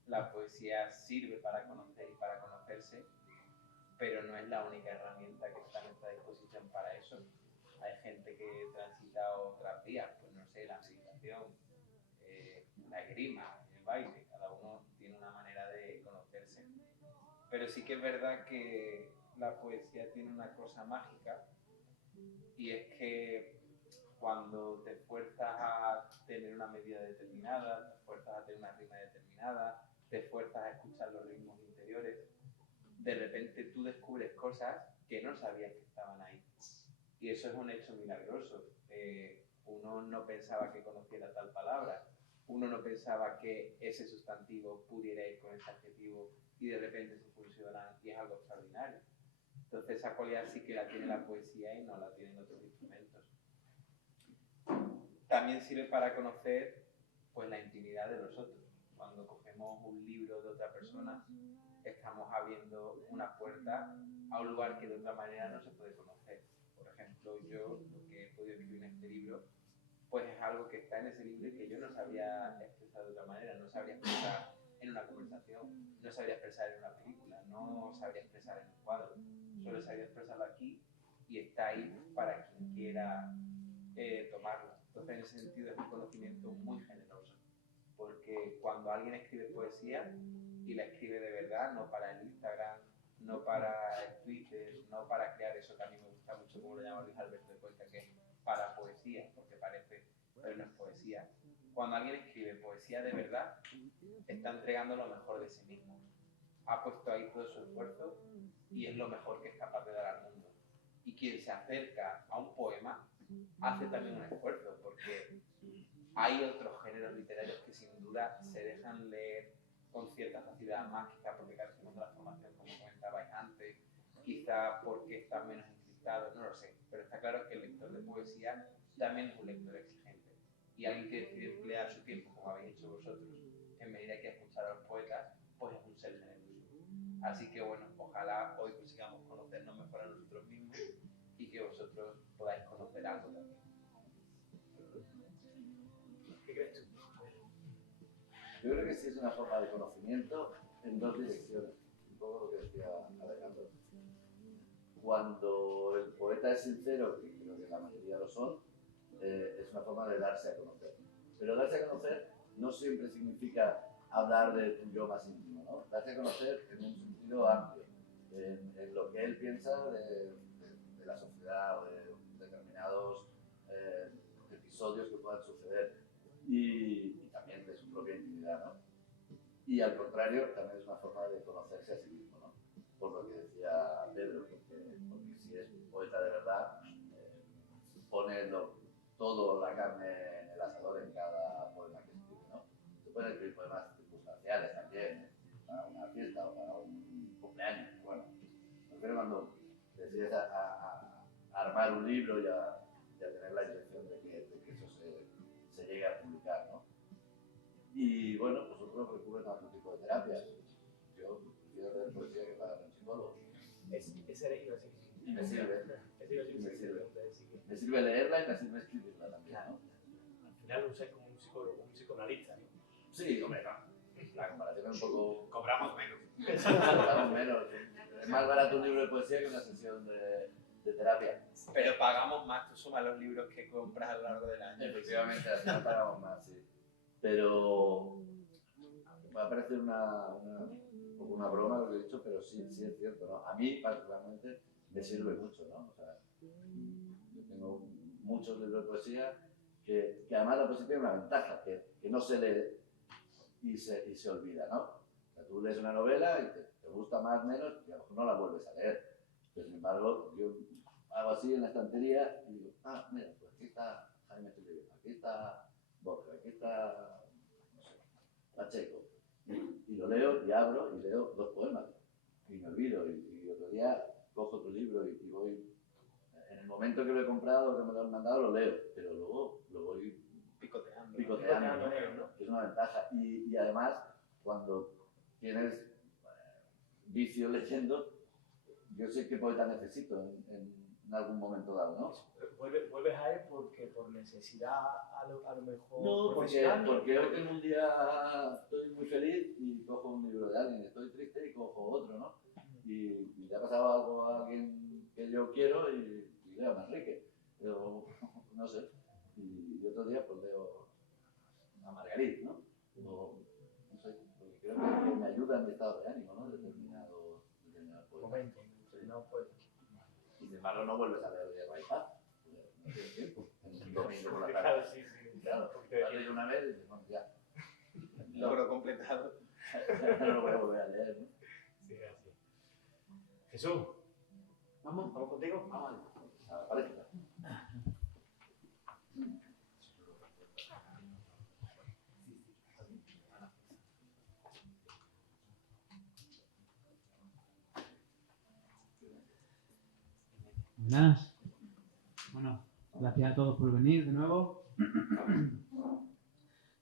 la poesía sirve para conocer y para conocerse, pero no es la única herramienta que está a nuestra disposición para eso. Hay gente que transita otras vías, pues no sé, la meditación, la esgrima, el baile, cada uno tiene una manera de conocerse. Pero sí que es verdad que la poesía tiene una cosa mágica y es que cuando te fuerzas a tener una medida determinada, te fuerzas a tener una rima determinada, te fuerzas a escuchar los ritmos interiores, de repente tú descubres cosas que no sabías que estaban ahí. Y eso es un hecho milagroso. Uno no pensaba que conociera tal palabra, uno no pensaba que ese sustantivo pudiera ir con ese adjetivo y de repente se fusionan y es algo extraordinario. Entonces esa cualidad sí que la tiene la poesía y no la tienen otros instrumentos. También sirve para conocer pues, la intimidad de los otros. Cuando cogemos un libro de otra persona, estamos abriendo una puerta a un lugar que de otra manera no se puede conocer. Por ejemplo, yo lo que he podido escribir en este libro, pues es algo que está en ese libro y que yo no sabría expresar de otra manera, no sabría expresar en una conversación, no sabría expresar en una película, no sabría expresar en un cuadro, solo sabría expresarlo aquí y está ahí para quien quiera tomarlo. Entonces, en ese sentido, es un conocimiento muy generoso, porque cuando alguien escribe poesía y la escribe de verdad, no para el Instagram, no para el Twitter, no para crear eso que a mí me gusta mucho, como lo llama Luis Alberto de Cuenca, que es para poesía, porque parece, pero no es poesía. Cuando alguien escribe poesía de verdad, está entregando lo mejor de sí mismo. Ha puesto ahí todo su esfuerzo y es lo mejor que es capaz de dar al mundo. Y quien se acerca a un poema hace también un esfuerzo, porque hay otros géneros literarios que sin duda se dejan leer con cierta facilidad más, quizá porque carecemos de la formación, como comentabais antes, quizá porque están menos encriptados, no lo sé, pero está claro que el lector de poesía también es un lector exigente. Y alguien que decide emplear su tiempo, como habéis hecho vosotros, en medida que escuchar a los poetas, pues es un ser generoso. Así que bueno, ojalá hoy consigamos conocernos mejor a nosotros mismos y que vosotros podáis conocer algo también. ¿Qué crees tú? Yo creo que sí es una forma de conocimiento en dos direcciones, un poco lo que decía Alejandro. Cuando el poeta es sincero, y creo que la mayoría lo son, es una forma de darse a conocer. Pero darse a conocer no siempre significa hablar de tu yo más íntimo, ¿no? Darse a conocer en un sentido amplio, en lo que él piensa de la sociedad o de determinados episodios que puedan suceder. Y también propia intimidad, ¿no? Y al contrario, también es una forma de conocerse a sí mismo, ¿no? Por lo que decía Pedro, porque si es poeta de verdad, pone toda la carne en el asador en cada poema que escribe, ¿no? Se pueden escribir poemas circunstanciales también, para una fiesta o para un cumpleaños. Bueno, pero cuando decides a armar un libro y a tener la intención de que eso se llegue a publicar, ¿no? Y bueno, pues otros recurren a otro tipo de terapias. Yo prefiero leer poesía que pagar un psicólogo. Ese era iba así. Y me sirve. Me Me sirve leerla y me sirve escribirla también, ¿no? Al final un ser como un psicólogo, un psicoanalista, ¿no? Sí, hombre, no. La comparación es un poco... Cobramos menos. Cobramos menos. Es más barato un libro de poesía que una sesión de terapia. Pero pagamos más, tú sumas los libros que compras a lo largo del año. Efectivamente, al final pagamos más, sí. Pero me va a parecer un poco una broma lo que he dicho, pero sí es cierto, ¿no? A mí particularmente me sirve mucho, ¿no? O sea, yo tengo muchos libros de poesía que además la poesía tiene una ventaja, que no se lee y se olvida, ¿no? O sea, tú lees una novela y te gusta más o menos y a lo mejor no la vuelves a leer. Pero sin embargo, yo hago así en la estantería y digo, mira, pues aquí está Jaime Tullibert, aquí está Borges, aquí está, no sé, Pacheco. Y lo leo y abro y leo 2 poemas y me olvido. Y otro día cojo otro libro y voy, en el momento que lo he comprado, que me lo han mandado, lo leo, pero luego lo voy picoteando, ¿no? Que es una ventaja. Y además, cuando tienes vicio leyendo, yo sé qué poeta necesito en algún momento dado, ¿no? Vuelves a él porque por necesidad a lo mejor. No, porque hoy tengo un día, estoy muy feliz y cojo un libro de alguien, estoy triste y cojo otro, ¿no? Y le ha pasado algo a alguien que yo quiero y leo a Manrique, pero no sé. Y otro día pues leo a Margarit, ¿no? O, no sé, porque creo que me ayuda en mi estado de ánimo, ¿no? Determinado Momento, no puedo. Y sin embargo no vuelves a leer de Raipá, no tienes tiempo, un domingo por la tarde. Claro, sí. Claro, lo has leído una vez y dices, bueno, ya. Logro completado. No lo voy a volver a leer, ¿no? Sí, así. Jesús, ¿Vamos contigo? Vamos. A la palestra. Buenas. Bueno, gracias a todos por venir de nuevo.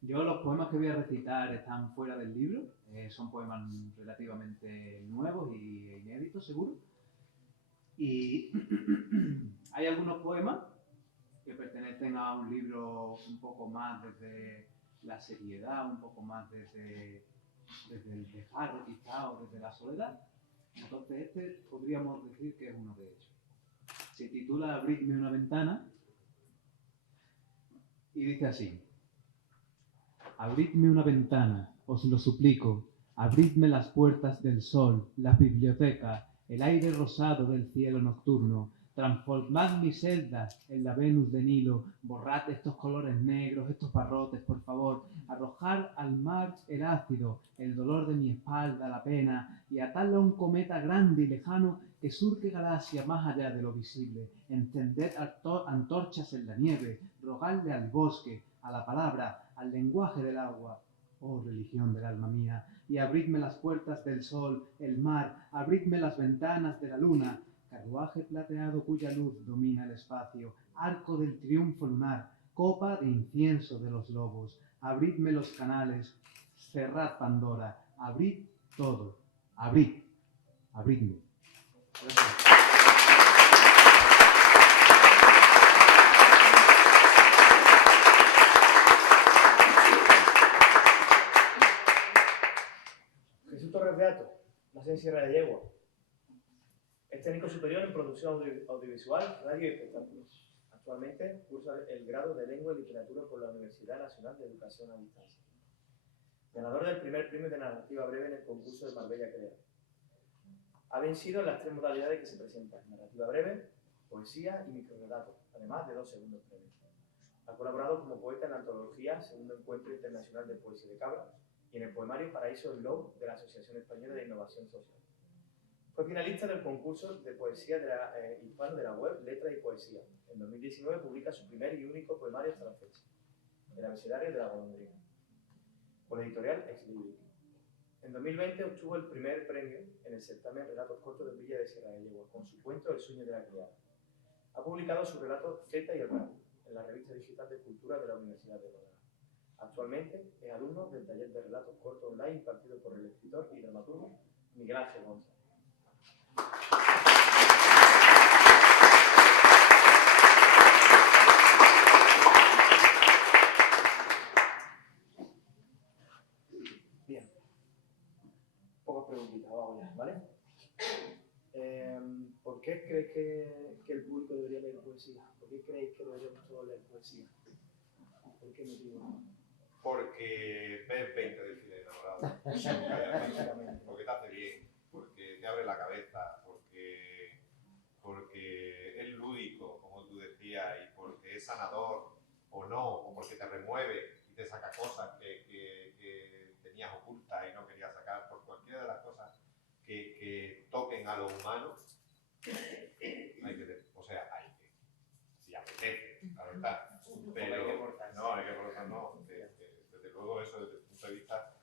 Yo los poemas que voy a recitar están fuera del libro, son poemas relativamente nuevos y inéditos, seguro. Y hay algunos poemas que pertenecen a un libro un poco más desde la seriedad, un poco más desde el desgarro quizá o desde la soledad. Entonces este podríamos decir que es uno de ellos. Se titula Abridme una ventana y dice así: abridme una ventana, os lo suplico, abridme las puertas del sol, la biblioteca, el aire rosado del cielo nocturno, transformad mis celdas en la Venus de Nilo, borrad estos colores negros, estos barrotes, por favor, arrojar al mar el ácido, el dolor de mi espalda, la pena, y atadlo a un cometa grande y lejano que surque galaxia más allá de lo visible, encended antorchas en la nieve, rogadle al bosque, a la palabra, al lenguaje del agua, oh religión del alma mía, y abridme las puertas del sol, el mar, abridme las ventanas de la luna, carruaje plateado cuya luz domina el espacio, arco del triunfo lunar, copa de incienso de los lobos, abridme los canales, cerrad Pandora, abrid todo, abridme. Gracias. Jesús Torres Beato, nace en Sierra de Yegua. Es técnico superior en producción audiovisual, radio y espectáculos. Actualmente cursa el grado de Lengua y Literatura por la Universidad Nacional de Educación a Distancia. Ganador del primer premio de narrativa breve en el concurso de Marbella Crea. Ha vencido en las 3 modalidades que se presentan: narrativa breve, poesía y microrelato, además de 2 segundos premios. Ha colaborado como poeta en la antología Segundo Encuentro Internacional de Poesía de Cabra y en el poemario Paraíso del Lobo de la Asociación Española de Innovación Social. Fue finalista del concurso de poesía hispano de la web Letra y Poesía. En 2019 publica su primer y único poemario hasta la fecha, El abecedario de la golondrina, por la editorial Ex Libris. En 2020 obtuvo el primer premio en el certamen Relatos Cortos de Villa de Sierra de Yegua, con su cuento El sueño de la criada. Ha publicado su relato Zeta y el Rato en la revista digital de Cultura de la Universidad de Málaga. Actualmente es alumno del taller de relatos cortos online impartido por el escritor y dramaturgo Miguel Ángel González. Bien. Pocas preguntitas, vamos ya, ¿vale? ¿Por qué creéis que el público debería leer poesía? ¿Por qué creéis que deberíamos todos leer poesía? ¿Por qué motivo? Porque ves 20 de cine enamorado. Porque te hace bien, porque te abre la cabeza, porque es lúdico, como tú decías, y porque es sanador o no, o porque te remueve y te saca cosas que tenías ocultas y no querías sacar, por cualquiera de las cosas que toquen a lo humano, si apetece, la verdad. Pero no, hay que forzar, no. Desde luego eso desde el punto de vista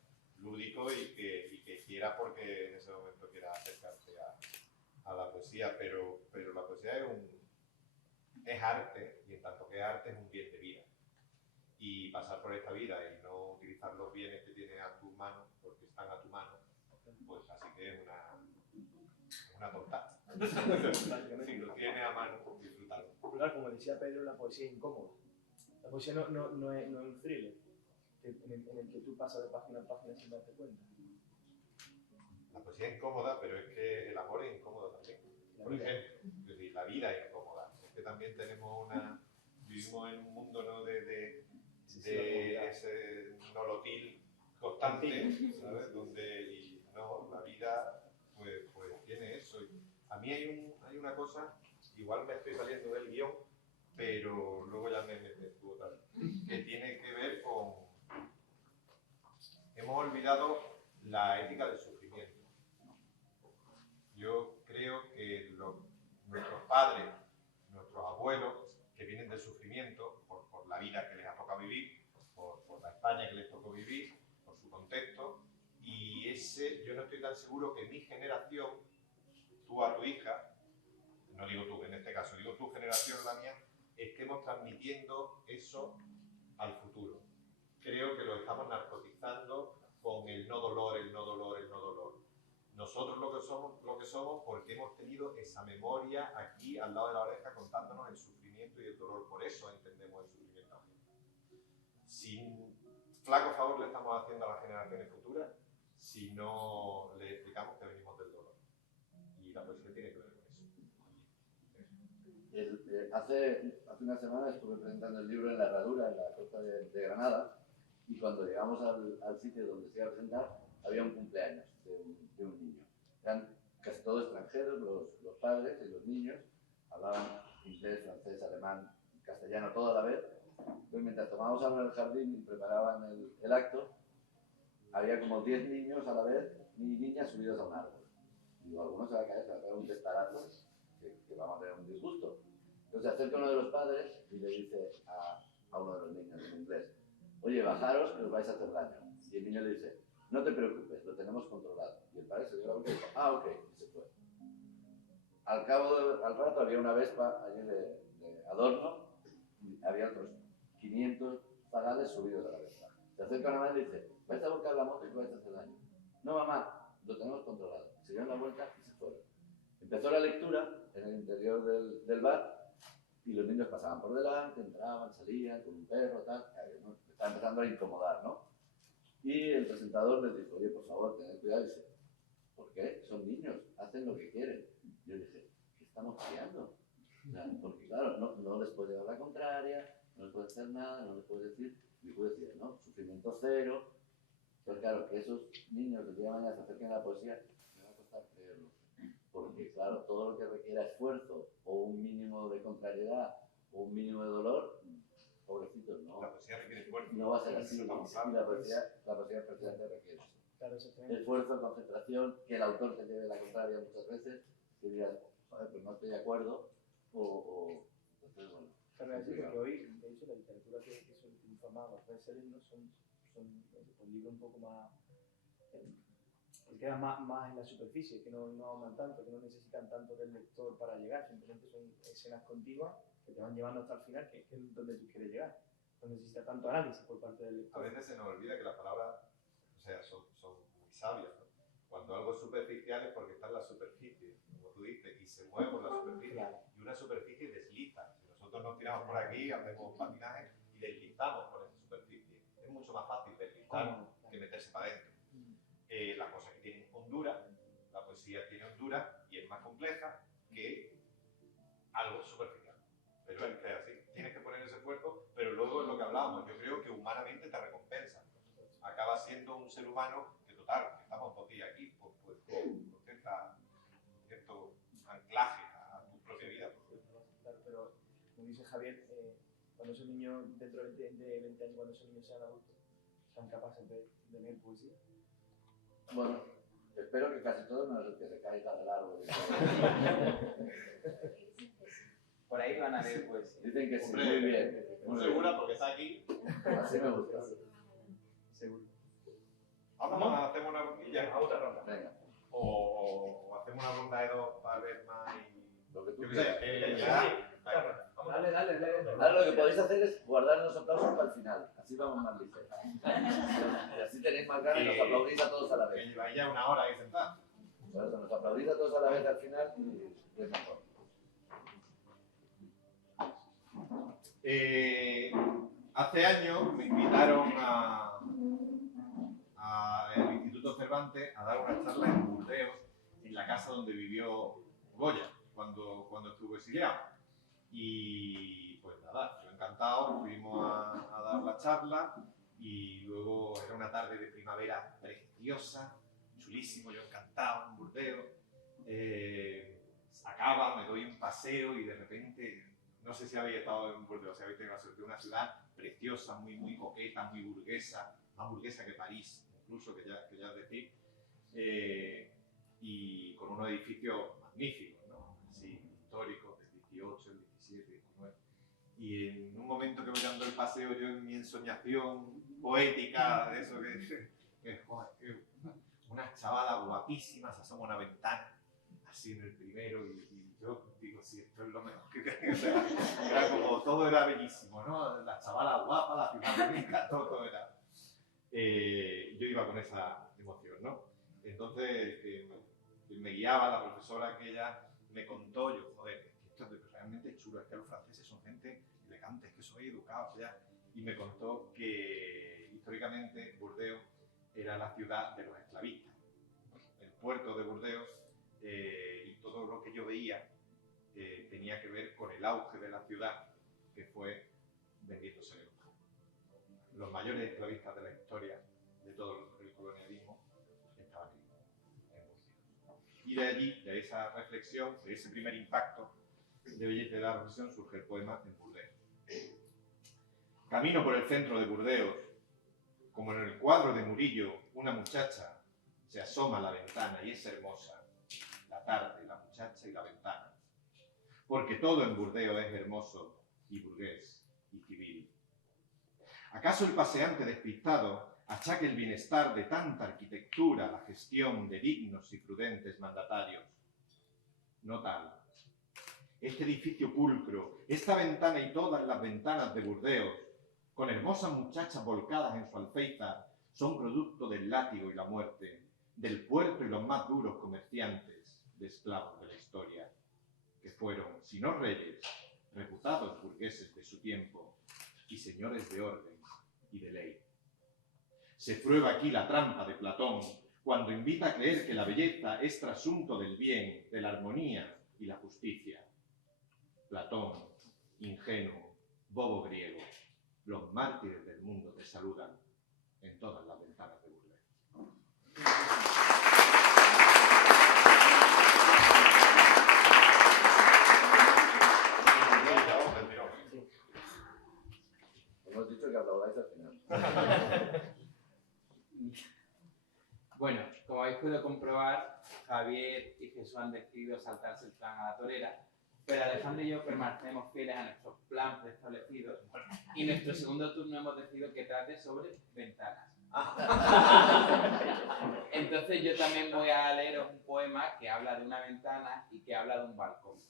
lúdico y que quiera porque en ese momento quiera acercarse a la poesía, pero la poesía es arte, y en tanto que arte es un bien de vida. Y pasar por esta vida y no utilizar los bienes que tienes a tus manos, porque están a tu mano, pues así que es una tonta. Si lo tienes a mano, disfrútalo. Claro, como decía Pedro, la poesía es incómoda. La poesía no es un thriller en el que tú pasas de página a página sin darte cuenta. La poesía es incómoda, pero es que el amor es incómodo también. Por ejemplo, es decir, la vida es incómoda. Es que también vivimos en un mundo, ¿no? de ese nolotil constante, ¿sabes? Donde la vida pues tiene eso. A mí hay una cosa, igual me estoy saliendo del guión, pero luego ya me meto otra vez, que tiene que ver con... Hemos olvidado la ética del sufrimiento. Yo creo que nuestros padres, nuestros abuelos, que vienen del sufrimiento por la vida que les ha tocado vivir, por la España que les tocó vivir, por su contexto, y yo no estoy tan seguro que mi generación, tú a tu hija, no digo tú en este caso, digo tu generación, la mía, estemos transmitiendo eso al futuro. Creo que lo estamos narcotizando con el no dolor, el no dolor, el no dolor. Nosotros lo que somos porque hemos tenido esa memoria aquí al lado de la oreja contándonos el sufrimiento y el dolor. Por eso entendemos el sufrimiento ajeno. Sin flaco favor le estamos haciendo a las generaciones futuras si no le explicamos que venimos del dolor. Y la poesía tiene que ver con eso. Hace una semana estuve presentando el libro en la Herradura, en la costa de Granada, y cuando llegamos al sitio donde se iba a presentar, había un cumpleaños de un niño. Eran casi todos extranjeros, los padres y los niños, hablaban inglés, francés, alemán, castellano, todo a la vez. Entonces, mientras tomábamos algo en el jardín y preparaban el acto, había como 10 niños a la vez y niñas subidos a un árbol. Digo, alguno se va a caer un testarazo que vamos a tener un disgusto. Entonces se acerca uno de los padres y le dice a uno de los niños en inglés: oye, bajaros que os vais a hacer daño. Y el niño le dice: no te preocupes, lo tenemos controlado. Y el padre se dio la vuelta y dijo: ah, ok, y se fue. Al rato había una vespa allí de adorno y había otros 500 zagales subidos a la vespa. Se acerca una madre y dice: vais a volcar la moto y os vais a hacer daño. No, mamá, lo tenemos controlado. Se dieron la vuelta y se fueron. Empezó la lectura en el interior del bar y los niños pasaban por delante, entraban, salían con un perro, tal. Estaba empezando a incomodar, ¿no? Y el presentador les dijo: oye, por favor, tened cuidado. Y dice: ¿por qué? Son niños, hacen lo que quieren. Yo dije: ¿qué estamos criando? O sea, porque claro, no les puedes llevar la contraria, no les puedes hacer nada, no les puedes decir. Y tú decías, ¿no? Sufrimiento cero. Pero claro, que esos niños del día de mañana se acerquen a la poesía, me va a costar creerlo. Porque claro, todo lo que requiera esfuerzo o un mínimo de contrariedad o un mínimo de dolor, pobrecitos, ¿no? La poesía requiere esfuerzo. No va a ser así, y Estamos la hablando. poesía precisamente requiere eso. Claro, exactamente. Esfuerzo, concentración, que el autor te lleve la contraria muchas veces, que digas, joder, pues no estoy de acuerdo, entonces, bueno. Claro, es decir, porque hoy, de hecho, la literatura que se utiliza más, los bestsellers, ¿no? son pues, libros un poco más, que quedan más en la superficie, que no ahondan tanto, que no necesitan tanto del lector para llegar, simplemente son escenas continuas que te van llevando hasta el final, que es donde tú quieres llegar. No necesita tanto análisis por parte del A lector. veces se nos olvida que las palabras, o sea, son muy sabias, ¿no? Cuando algo es superficial es porque está en la superficie, como tú dices, y se mueve por la superficie. Claro. Y una superficie desliza. Si nosotros nos tiramos por aquí, hacemos patinaje y deslizamos por esa superficie. Es mucho más fácil deslizar que meterse para adentro. Las cosas que tienen hondura, la poesía tiene hondura y es más compleja que algo superficial. Pero es así. Tienes que poner ese esfuerzo, pero luego es lo que hablábamos. Yo creo que humanamente te recompensa. Acabas siendo un ser humano que, total, que estamos todos días aquí, pues con cierto anclaje a tu propia vida. Claro, pero como dice Javier, cuando esos niños, dentro de 20 años, cuando esos niños sean adultos, sean capaces de leer poesía. Bueno, espero que casi todos menos el que se caiga del árbol. Por ahí van a leer poesía. Dicen que sí, Hombre, muy bien. Muy segura porque está aquí. Así me gusta. Seguro. Vamos a hacer una rondilla. A otra ronda. Venga, O hacemos una ronda de dos para ver más y... lo que tú Yo qué sé, quieras. ya. Dale. Ahora lo que podéis hacer es guardar los aplausos para el final. Así vamos más ligeros. Y así tenéis más ganas y nos aplaudís a todos a la vez. Que lleváis ya una hora ahí sentados. Por eso nos aplaudís a todos a la vez al final y es mejor. Hace años me invitaron al Instituto Cervantes a dar una charla en Burdeos, en la casa donde vivió Goya, cuando estuvo exiliado. Y pues nada, yo encantado, fuimos a dar la charla y luego era una tarde de primavera preciosa, chulísimo, yo encantado en Burdeos. Acaba, me doy un paseo y de repente... No sé si habéis estado en Burdeos, si habéis tenido la suerte de una ciudad preciosa, muy coqueta, muy burguesa, más burguesa que París, incluso, que ya es decir, y con unos edificios magníficos, ¿no? Así, históricos, del 18, el 17, 19. Y en un momento que voy dando el paseo, yo en mi ensoñación poética, de eso que joder, unas chavalas guapísimas se asoma a una ventana, así en el primero, y yo digo, sí, esto es lo mejor que o sea, era como, todo era bellísimo, ¿no? Las chavalas guapas, la ciudad bonita, todo era. Yo iba con esa emoción, ¿no? Entonces, me guiaba la profesora aquella, me contó, yo, joder, esto es realmente chulo, es que los franceses son gente elegante, es que soy educados ya. Y me contó que históricamente Burdeos era la ciudad de los esclavistas. El puerto de Burdeos y todo lo que yo veía tenía que ver con el auge de la ciudad, que fue vendiéndose el oro. Los mayores esclavistas de la historia de todo el colonialismo estaban aquí, en Burdeos. Y de allí, de esa reflexión, de ese primer impacto de la reflexión, surge el poema en Burdeos. Camino por el centro de Burdeos, como en el cuadro de Murillo, una muchacha se asoma a la ventana y es hermosa. La tarde, la muchacha y la ventana. Porque todo en Burdeos es hermoso y burgués y civil. ¿Acaso el paseante despistado achaque el bienestar de tanta arquitectura a la gestión de dignos y prudentes mandatarios? No tal. Este edificio pulcro, esta ventana y todas las ventanas de Burdeos, con hermosas muchachas volcadas en su alféizar, son producto del látigo y la muerte, del puerto y los más duros comerciantes de esclavos de la historia, que fueron, si no reyes, reputados burgueses de su tiempo y señores de orden y de ley. Se prueba aquí la trampa de Platón cuando invita a creer que la belleza es trasunto del bien, de la armonía y la justicia. Platón, ingenuo, bobo griego, los mártires del mundo te saludan en todas las ventanas de Burdeos. habéis podido comprobar, Javier y Jesús han decidido saltarse el plan a la torera, pero Alejandro y yo permanecemos fieles a nuestros planes preestablecidos y nuestro segundo turno hemos decidido que trate sobre ventanas. Entonces yo también voy a leeros un poema que habla de una ventana y que habla de un balcón.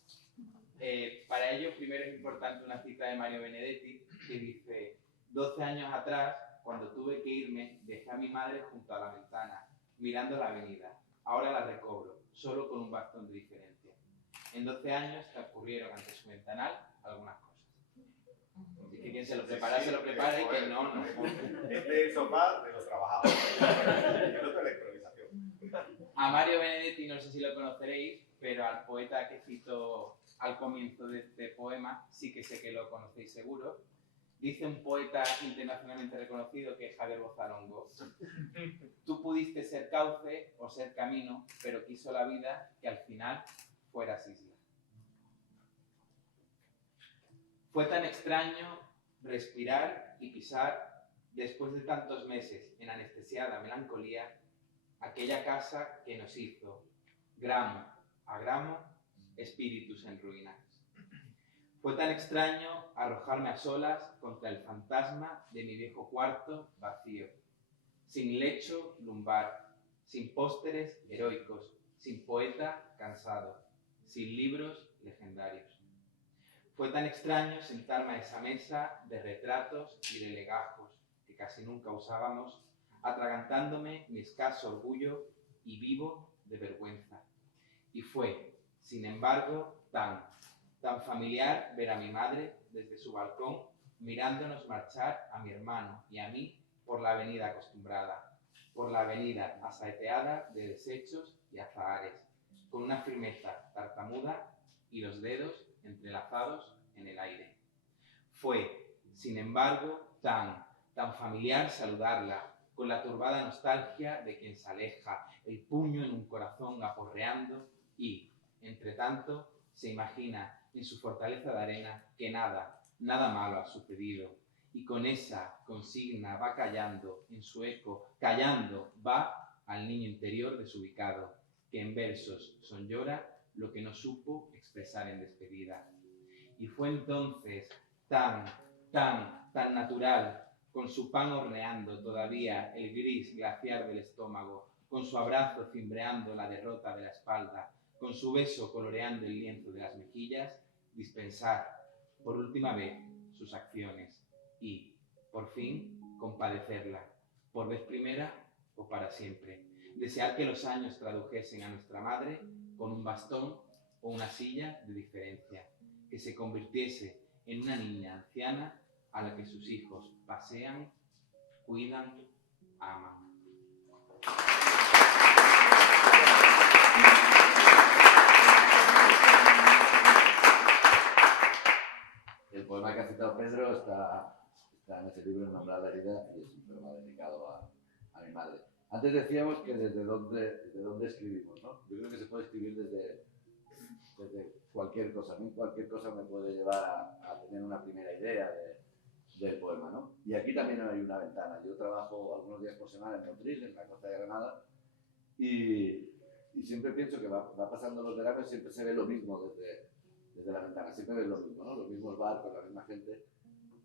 Para ello primero es importante una cita de Mario Benedetti que dice: 12 años atrás, cuando tuve que irme, dejé a mi madre junto a la ventana, mirando la avenida. Ahora la recobro, solo con un bastón de diferencia. En 12 años transcurrieron ante su ventanal algunas cosas. Así que quien se lo prepara, se lo prepara, y quien no, no. Este es el sofá de los trabajadores. El otro es la improvisación. A Mario Benedetti no sé si lo conoceréis, pero al poeta que cito al comienzo de este poema sí que sé que lo conocéis seguro. Dice un poeta internacionalmente reconocido que es Javier Bozalongo: tú pudiste ser cauce o ser camino, pero quiso la vida que al final fueras isla. Fue tan extraño respirar y pisar, después de tantos meses en anestesiada melancolía, aquella casa que nos hizo, gramo a gramo, espíritus en ruinas. Fue tan extraño arrojarme a solas contra el fantasma de mi viejo cuarto vacío, sin lecho lumbar, sin pósteres heroicos, sin poeta cansado, sin libros legendarios. Fue tan extraño sentarme a esa mesa de retratos y de legajos que casi nunca usábamos, atragantándome mi escaso orgullo y vivo de vergüenza. Y fue, sin embargo, tan familiar ver a mi madre desde su balcón mirándonos marchar a mi hermano y a mí por la avenida acostumbrada, por la avenida asaeteada de desechos y azahares, con una firmeza tartamuda y los dedos entrelazados en el aire. Fue, sin embargo, tan familiar saludarla, con la turbada nostalgia de quien se aleja, el puño en un corazón aporreando y, entre tanto, se imagina en su fortaleza de arena que nada malo ha sucedido, y con esa consigna va callando en su eco, callando va al niño interior desubicado, que en versos sonllora lo que no supo expresar en despedida. Y fue entonces tan natural, con su pan horneando todavía el gris glaciar del estómago, con su abrazo cimbreando la derrota de la espalda, con su beso coloreando el lienzo de las mejillas, dispensar por última vez sus acciones y, por fin, compadecerla, por vez primera o para siempre. Desear que los años tradujesen a nuestra madre con un bastón o una silla de diferencia, que se convirtiese en una niña anciana a la que sus hijos pasean, cuidan, aman. El poema que ha citado Pedro está en ese libro, Nombrar la herida, y es un poema dedicado a mi madre. Antes decíamos que desde dónde escribimos, ¿no? Yo creo que se puede escribir desde cualquier cosa. A mí cualquier cosa me puede llevar a tener una primera idea del poema, ¿no? Y aquí también hay una ventana. Yo trabajo algunos días por semana en Motril, en la costa de Granada, y siempre pienso que va pasando los veranos y siempre se ve lo mismo desde la ventana. Siempre ves lo mismo, ¿no? Los mismos barcos, la misma gente.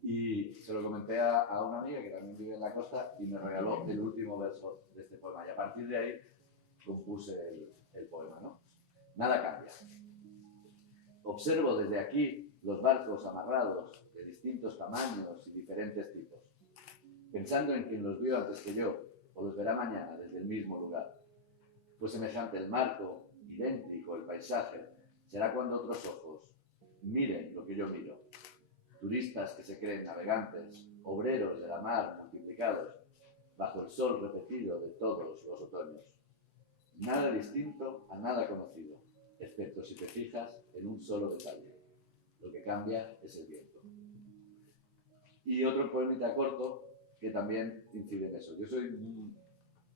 Y se lo comenté a una amiga que también vive en la costa y me regaló el último verso de este poema. Y a partir de ahí compuse el poema, ¿no? Nada cambia. Observo desde aquí los barcos amarrados de distintos tamaños y diferentes tipos, pensando en quien los vio antes que yo o los verá mañana desde el mismo lugar. Fue semejante el marco, idéntico el paisaje, será cuando otros ojos miren lo que yo miro. Turistas que se creen navegantes, obreros de la mar multiplicados, bajo el sol repetido de todos los otoños. Nada distinto a nada conocido, excepto si te fijas en un solo detalle. Lo que cambia es el viento. Y otro poemita corto que también incide en eso. Yo soy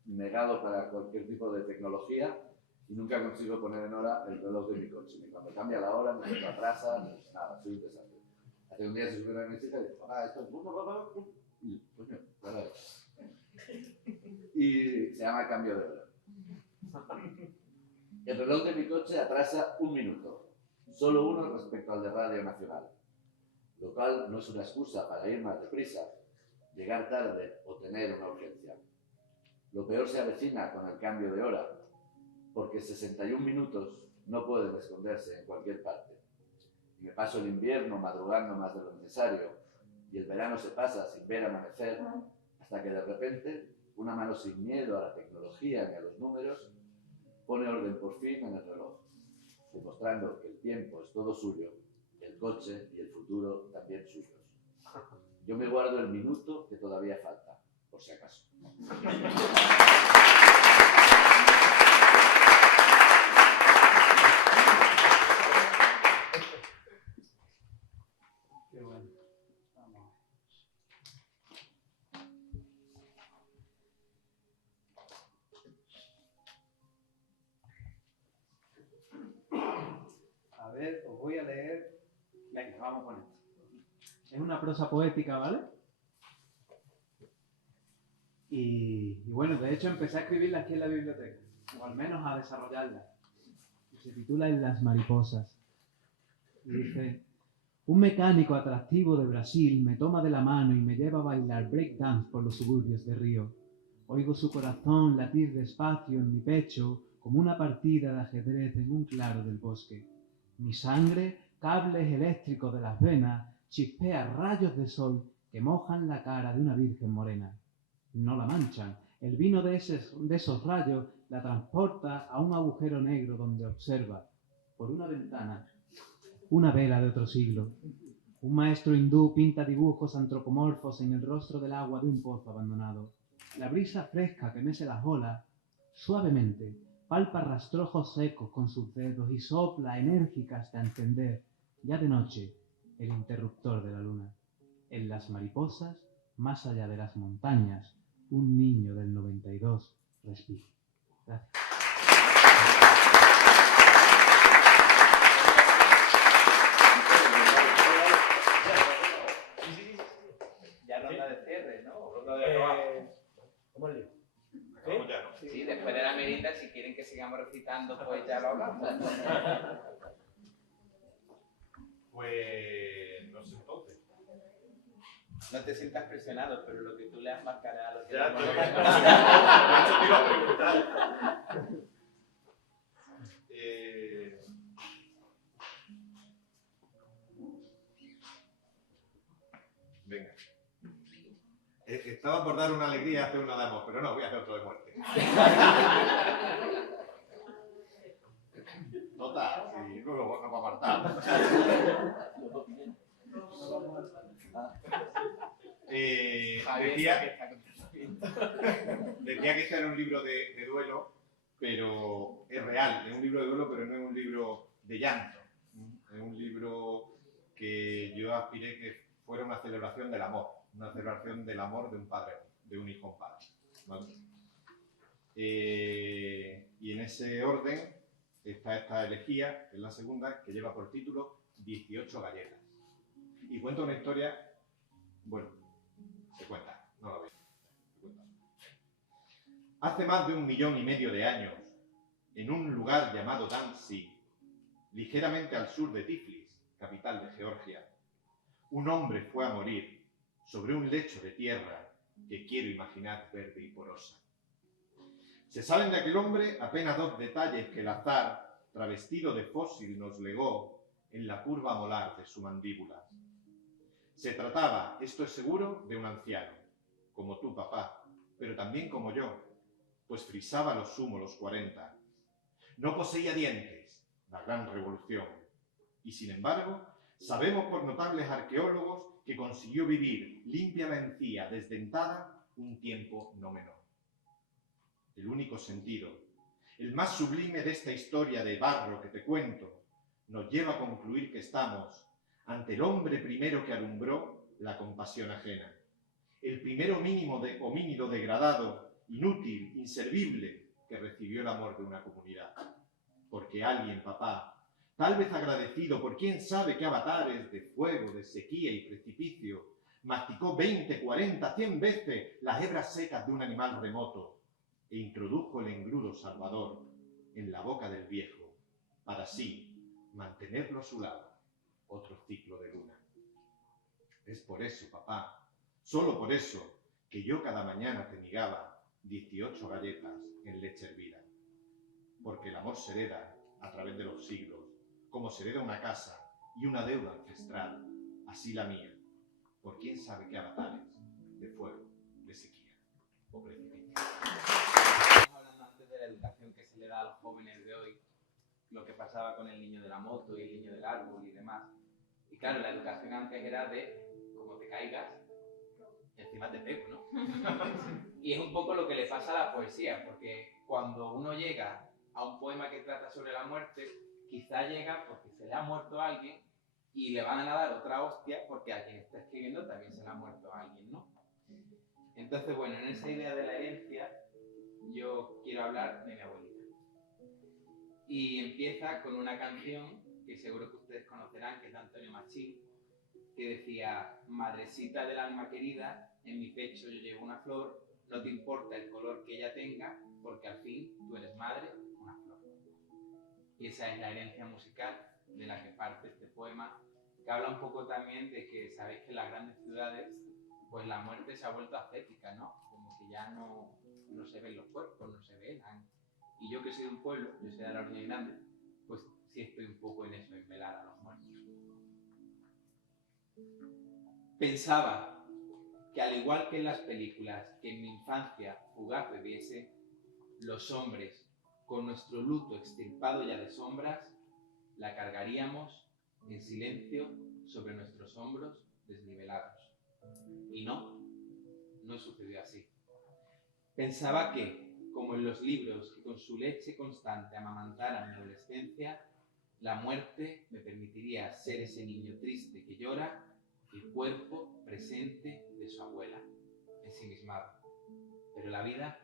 negado para cualquier tipo de tecnología y nunca consigo poner en hora el reloj de mi coche. Ni cuando cambia la hora, ni cuando atrasa, ni nada, soy un desastre. Hace un día se subieron a mi hija y dijo, esto es... Y, coño, para. Y se llama cambio de hora. El reloj de mi coche atrasa 1 minuto, solo uno respecto al de Radio Nacional, lo cual no es una excusa para ir más deprisa, llegar tarde o tener una urgencia. Lo peor se avecina con el cambio de hora, porque 61 minutos no pueden esconderse en cualquier parte. Y me paso el invierno madrugando más de lo necesario, y el verano se pasa sin ver amanecer, hasta que de repente una mano sin miedo a la tecnología ni a los números pone orden por fin en el reloj, demostrando que el tiempo es todo suyo, el coche y el futuro también suyos. Yo me guardo el minuto que todavía falta, por si acaso. Qué bueno. Vamos. A ver, os voy a leer. Venga, vamos con esto. Es una prosa poética, ¿vale? Y bueno, de hecho empecé a escribirla aquí en la biblioteca, o al menos a desarrollarla. Y se titula En las mariposas. Y dice: un mecánico atractivo de Brasil me toma de la mano y me lleva a bailar breakdance por los suburbios de Río. Oigo su corazón latir despacio en mi pecho como una partida de ajedrez en un claro del bosque. Mi sangre, cables eléctricos de las venas, chispea rayos de sol que mojan la cara de una virgen morena. No la manchan. El vino de esos rayos la transporta a un agujero negro donde observa, por una ventana, una vela de otro siglo. Un maestro hindú pinta dibujos antropomorfos en el rostro del agua de un pozo abandonado. La brisa fresca que mece las olas, suavemente, palpa rastrojos secos con sus dedos y sopla enérgica hasta encender, ya de noche, el interruptor de la luna. En las mariposas, más allá de las montañas, un niño del 92 respira. Gracias. Ya ronda de cierre, ¿no? Ronda de acabar. ¿Cómo es lío? Acabamos ya, ¿no? Sí, después de la merita, si quieren que sigamos recitando, pues ya lo hablamos. Pues no sé entonces. No te sientas presionado, pero lo que tú leas marcará lo que Ya, vamos te a de ver. hecho te iba a preguntar. Venga. Estaba por dar una alegría hacer una de amor, pero no, voy a hacer otro de muerte. Total, y luego nos va a apartar. Decía que este era un libro de duelo, pero es real, es un libro de duelo, pero no es un libro de llanto. Es un libro que yo aspiré que fuera una celebración del amor, una celebración del amor de un padre, de un hijo a un padre, ¿vale? Y en ese orden está esta elegía, que es la segunda, que lleva por título 18 galletas. Y cuenta una historia, bueno, se cuenta, no la veis. Hace más de 1,5 millones de años, en un lugar llamado Danzig, ligeramente al sur de Tiflis, capital de Georgia, un hombre fue a morir sobre un lecho de tierra que quiero imaginar verde y porosa. Se saben de aquel hombre apenas 2 detalles que el azar, travestido de fósil, nos legó en la curva molar de su mandíbula. Se trataba, esto es seguro, de un anciano, como tú, papá, pero también como yo, pues frisaba lo sumo los 40. No poseía dientes, la gran revolución. Y sin embargo, sabemos por notables arqueólogos que consiguió vivir limpia la encía, desdentada, un tiempo no menor. El único sentido, el más sublime de esta historia de barro que te cuento, nos lleva a concluir que estamos ante el hombre primero que alumbró la compasión ajena. El primer homínido degradado, inútil, inservible, que recibió el amor de una comunidad. Porque alguien, papá, tal vez agradecido por quién sabe qué avatares de fuego, de sequía y precipicio, masticó 20, 40, 100 veces las hebras secas de un animal remoto e introdujo el engrudo salvador en la boca del viejo, para así mantenerlo a su lado, otro ciclo de luna. Es por eso, papá, solo por eso, que yo cada mañana te migaba 18 galletas en leche hervida. Porque el amor se hereda a través de los siglos, como se hereda una casa y una deuda ancestral, así la mía, por quién sabe qué avatares de fuego, de sequía o precipicio. Estamos hablando antes de la educación que se le da a los jóvenes de hoy, lo que pasaba con el niño de la moto y el niño del árbol y demás. Y claro, la educación antes era de, como te caigas, encima te pego, ¿no? Y es un poco lo que le pasa a la poesía, porque cuando uno llega a un poema que trata sobre la muerte, quizá llega porque se le ha muerto a alguien y le van a dar otra hostia porque a quien está escribiendo también se le ha muerto a alguien, ¿no? Entonces, bueno, en esa idea de la herencia, yo quiero hablar de mi abuelita. Y empieza con una canción que seguro que ustedes conocerán, que es de Antonio Machín, que decía: madrecita del alma querida, en mi pecho yo llevo una flor, no te importa el color que ella tenga, porque al fin tú eres madre, una flor. Y esa es la herencia musical de la que parte este poema, que habla un poco también de que sabéis que en las grandes ciudades pues la muerte se ha vuelto ascética, ¿no? Como que ya no se ven los cuerpos, no se velan. Y yo que soy de un pueblo, yo soy de la Orilla Grande, pues sí estoy un poco en eso, en velar a los muertos. Pensaba que al igual que en las películas que en mi infancia fugaz bebiese, los hombres, con nuestro luto extirpado ya de sombras, la cargaríamos en silencio sobre nuestros hombros desnivelados. Y no sucedió así. Pensaba que, como en los libros que con su leche constante amamantaran mi adolescencia, la muerte me permitiría ser ese niño triste que llora, el cuerpo presente de su abuela, ensimismado. Pero la vida,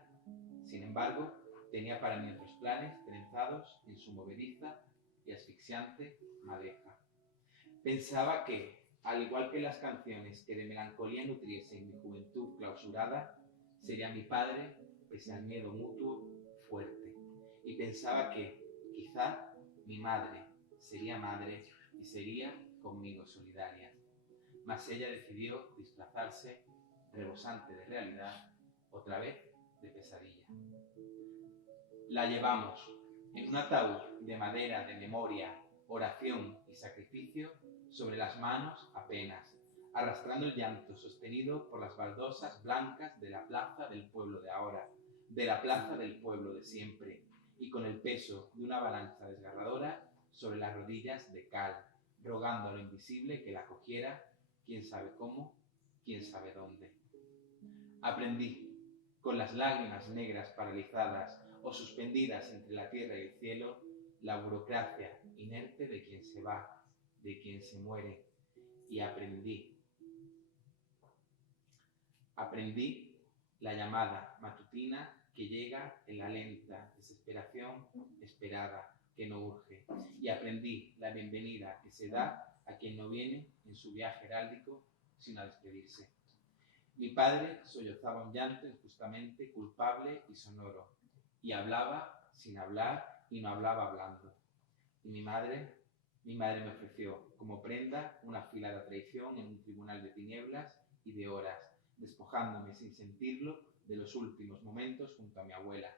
sin embargo, tenía para mí otros planes trenzados en su movediza y asfixiante madeja. Pensaba que, al igual que las canciones que de melancolía nutriesen mi juventud clausurada, sería mi padre, pese al miedo mutuo, fuerte. Y pensaba que, quizá, mi madre sería madre y sería conmigo solidaria. Mas ella decidió disfrazarse, rebosante de realidad, otra vez de pesadilla. La llevamos en un ataúd de madera de memoria, oración y sacrificio sobre las manos apenas, arrastrando el llanto sostenido por las baldosas blancas de la plaza del pueblo de ahora, de la plaza del pueblo de siempre, y con el peso de una avalancha desgarradora sobre las rodillas de cal, rogando a lo invisible que la cogiera, quién sabe cómo, quién sabe dónde. Aprendí, con las lágrimas negras paralizadas o suspendidas entre la tierra y el cielo, la burocracia inerte de quien se va, de quien se muere. Y aprendí la llamada matutina que llega en la lenta desesperación esperada, que no urge. Y aprendí la bienvenida que se da a quien no viene en su viaje heráldico sino a despedirse. Mi padre sollozaba un llanto injustamente culpable y sonoro, y hablaba sin hablar y no hablaba hablando. Y mi madre me ofreció como prenda una afilada traición en un tribunal de tinieblas y de horas, despojándome sin sentirlo de los últimos momentos junto a mi abuela,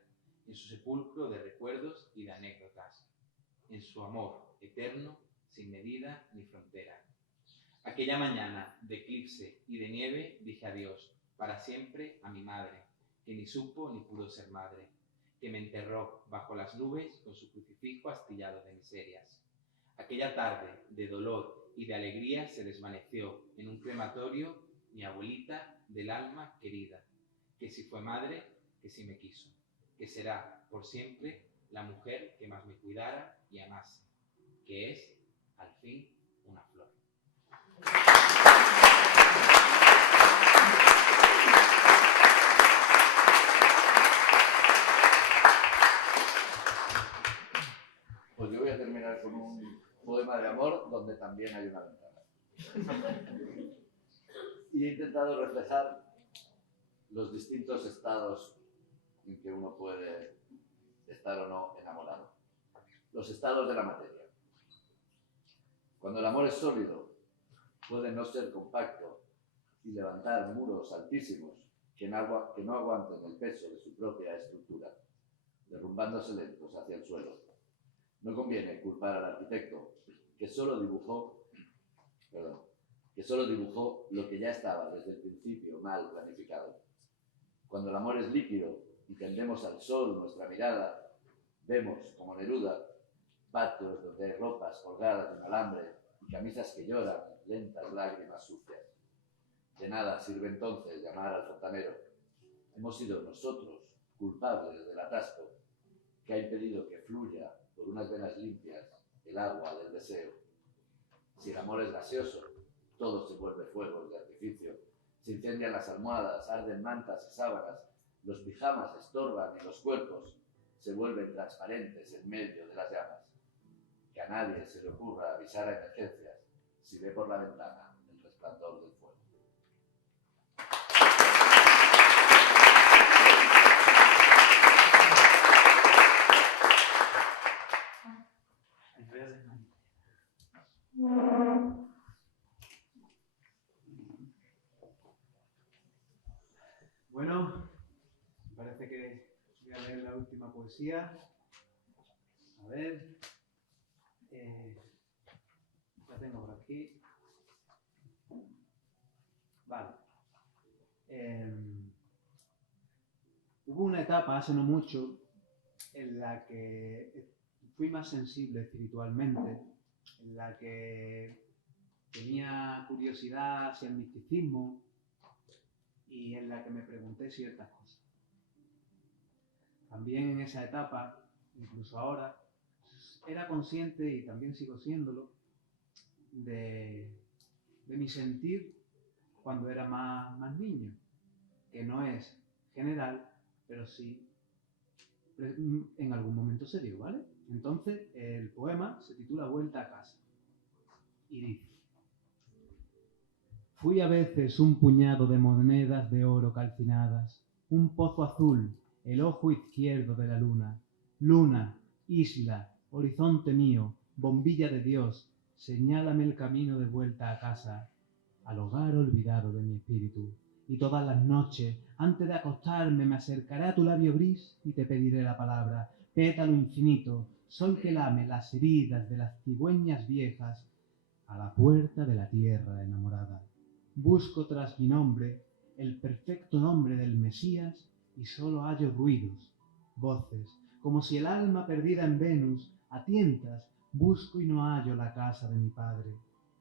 en su sepulcro de recuerdos y de anécdotas, en su amor eterno, sin medida ni frontera. Aquella mañana de eclipse y de nieve dije adiós para siempre a mi madre, que ni supo ni pudo ser madre, que me enterró bajo las nubes con su crucifijo astillado de miserias. Aquella tarde de dolor y de alegría se desvaneció en un crematorio mi abuelita del alma querida, que si fue madre, que si me quiso, que será por siempre la mujer que más me cuidara y amase, que es, al fin, una flor. Pues yo voy a terminar con un poema de amor donde también hay una ventana. Y he intentado reflejar los distintos estados en que uno puede estar o no enamorado. Los estados de la materia. Cuando el amor es sólido, puede no ser compacto y levantar muros altísimos que no aguanten el peso de su propia estructura, derrumbándose lentos hacia el suelo. No conviene culpar al arquitecto, que solo dibujó lo que ya estaba desde el principio mal planificado. Cuando el amor es líquido y tendemos al sol nuestra mirada, vemos, como Neruda, patios de ropas colgadas de un alambre y camisas que lloran, lentas lágrimas sucias. De nada sirve entonces llamar al fontanero. Hemos sido nosotros culpables del atasco que ha impedido que fluya por unas venas limpias el agua del deseo. Si el amor es gaseoso, todo se vuelve fuegos de artificio. Se incendian las almohadas, arden mantas y sábanas, los pijamas estorban y los cuerpos se vuelven transparentes en medio de las llamas. Que a nadie se le ocurra avisar a emergencias si ve por la ventana el resplandor del fuego. Bueno, parece que voy a leer la última poesía. A ver. La tengo por aquí. Vale. Hubo una etapa hace no mucho en la que fui más sensible espiritualmente, en la que tenía curiosidad hacia el misticismo y en la que me pregunté ciertas cosas. También en esa etapa, incluso ahora, era consciente, y también sigo siéndolo, de mi sentir cuando era más niño, que no es general, pero sí en algún momento se dio, ¿vale? Entonces, el poema se titula Vuelta a casa y dice: fui a veces un puñado de monedas de oro calcinadas, un pozo azul, el ojo izquierdo de la luna. Luna, isla, horizonte mío, bombilla de Dios, señálame el camino de vuelta a casa, al hogar olvidado de mi espíritu. Y todas las noches, antes de acostarme, me acercaré a tu labio gris y te pediré la palabra, pétalo infinito, sol que lame las heridas de las cigüeñas viejas, a la puerta de la tierra enamorada. Busco tras mi nombre el perfecto nombre del Mesías y solo hallo ruidos, voces, como si el alma perdida en Venus, a tientas, busco y no hallo la casa de mi padre.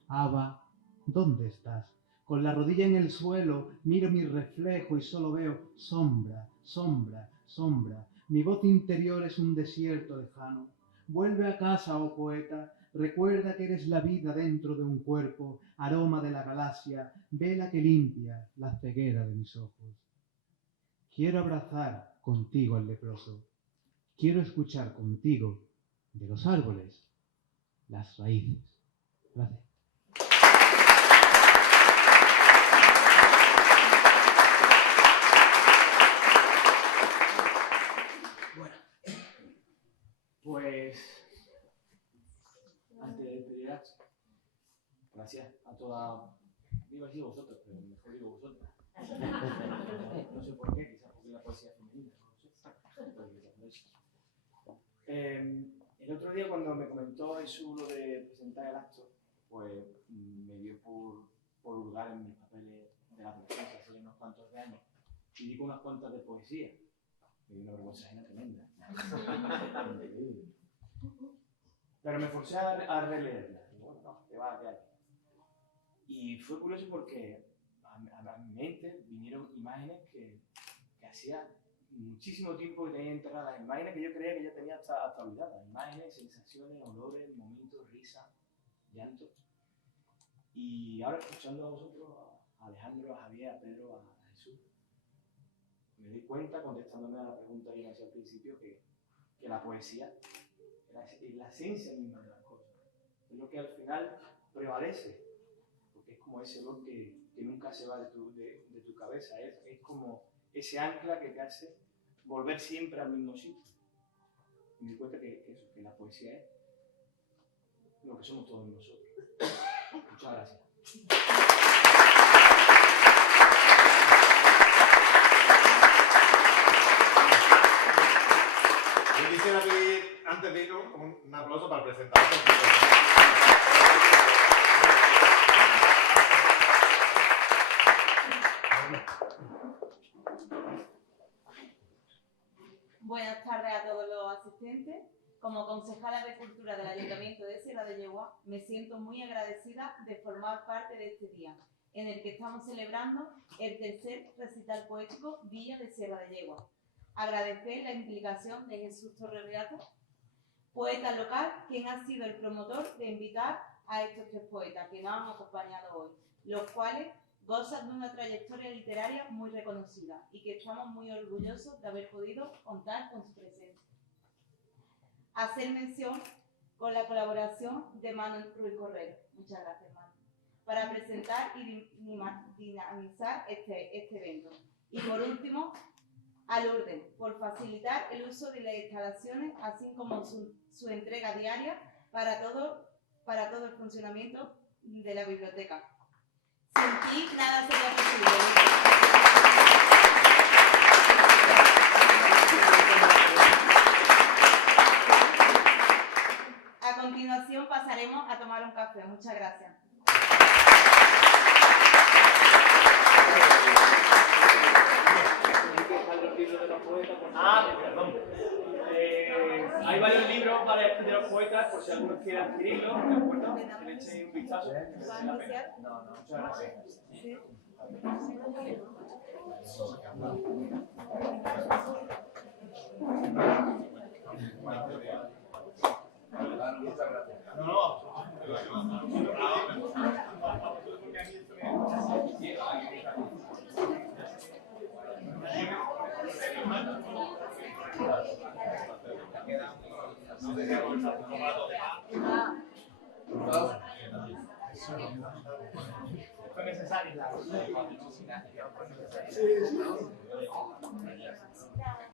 Abba, ¿dónde estás? Con la rodilla en el suelo, miro mi reflejo y solo veo sombra, sombra, sombra. Mi voz interior es un desierto lejano. Vuelve a casa, oh poeta, recuerda que eres la vida dentro de un cuerpo, aroma de la galaxia, vela que limpia la ceguera de mis ojos. Quiero abrazar contigo al leproso. Quiero escuchar contigo de los árboles las raíces. Gracias. Bueno, pues antes de despedir, gracias a todas, iba a decir vosotros, pero mejor digo vosotras. No sé por qué, quizás porque la poesía es femenina, no lo sé, pero quizás por eso. El otro día cuando me comentó Jesús lo de presentar el acto, pues me dio por hurgar en mis papeles de la adolescencia hace unos cuantos de años y di con unas cuantas de poesía. Me dio una vergüenza ajena tremenda. Increíble. Pero me forcé a releerla. Y bueno, no, te va a quedar. Y fue curioso porque a mi mente vinieron imágenes que hacía muchísimo tiempo que tenía enterradas, imágenes que yo creía que ya tenía hasta olvidadas, imágenes, sensaciones, olores, momentos, risa, llanto. Y ahora escuchando a vosotros, a Alejandro, a Javier, a Pedro, a Jesús, me di cuenta, contestándome a la pregunta que me hacía al principio, que la poesía es la esencia misma de las cosas. Es lo que al final prevalece, porque es como ese olor que nunca se va de tu cabeza, es como ese ancla que te hace volver siempre al mismo sitio. me di cuenta que la poesía es lo que somos todos nosotros. Muchas gracias. Yo quisiera pedir, antes de irnos, un aplauso para el presentador. Buenas tardes a todos los asistentes. Como concejala de Cultura del Ayuntamiento de Sierra de Yegua, me siento muy agradecida de formar parte de este día, en el que estamos celebrando el tercer recital poético Villa de Sierra de Yegua. Agradecer la implicación de Jesús Torrebeato, poeta local, quien ha sido el promotor de invitar a estos tres poetas que nos han acompañado hoy, los cuales gozan de una trayectoria literaria muy reconocida y que estamos muy orgullosos de haber podido contar con su presencia. Hacer mención con la colaboración de Manuel Ruiz Correro, muchas gracias Manuel, para presentar y dinamizar este evento. Y por último, a Lourdes, por facilitar el uso de las instalaciones, así como su entrega diaria para todo el funcionamiento de la biblioteca. Sin ti nada sería posible. A continuación pasaremos a tomar un café. Muchas gracias. Perdón. Hay varios libros de los poetas, por si alguno quiere adquirirlos, ¿de acuerdo? Que le echen un vistazo. ¿Va a iniciar? No, muchas gracias. Sí. Muchas gracias. Fue necesario.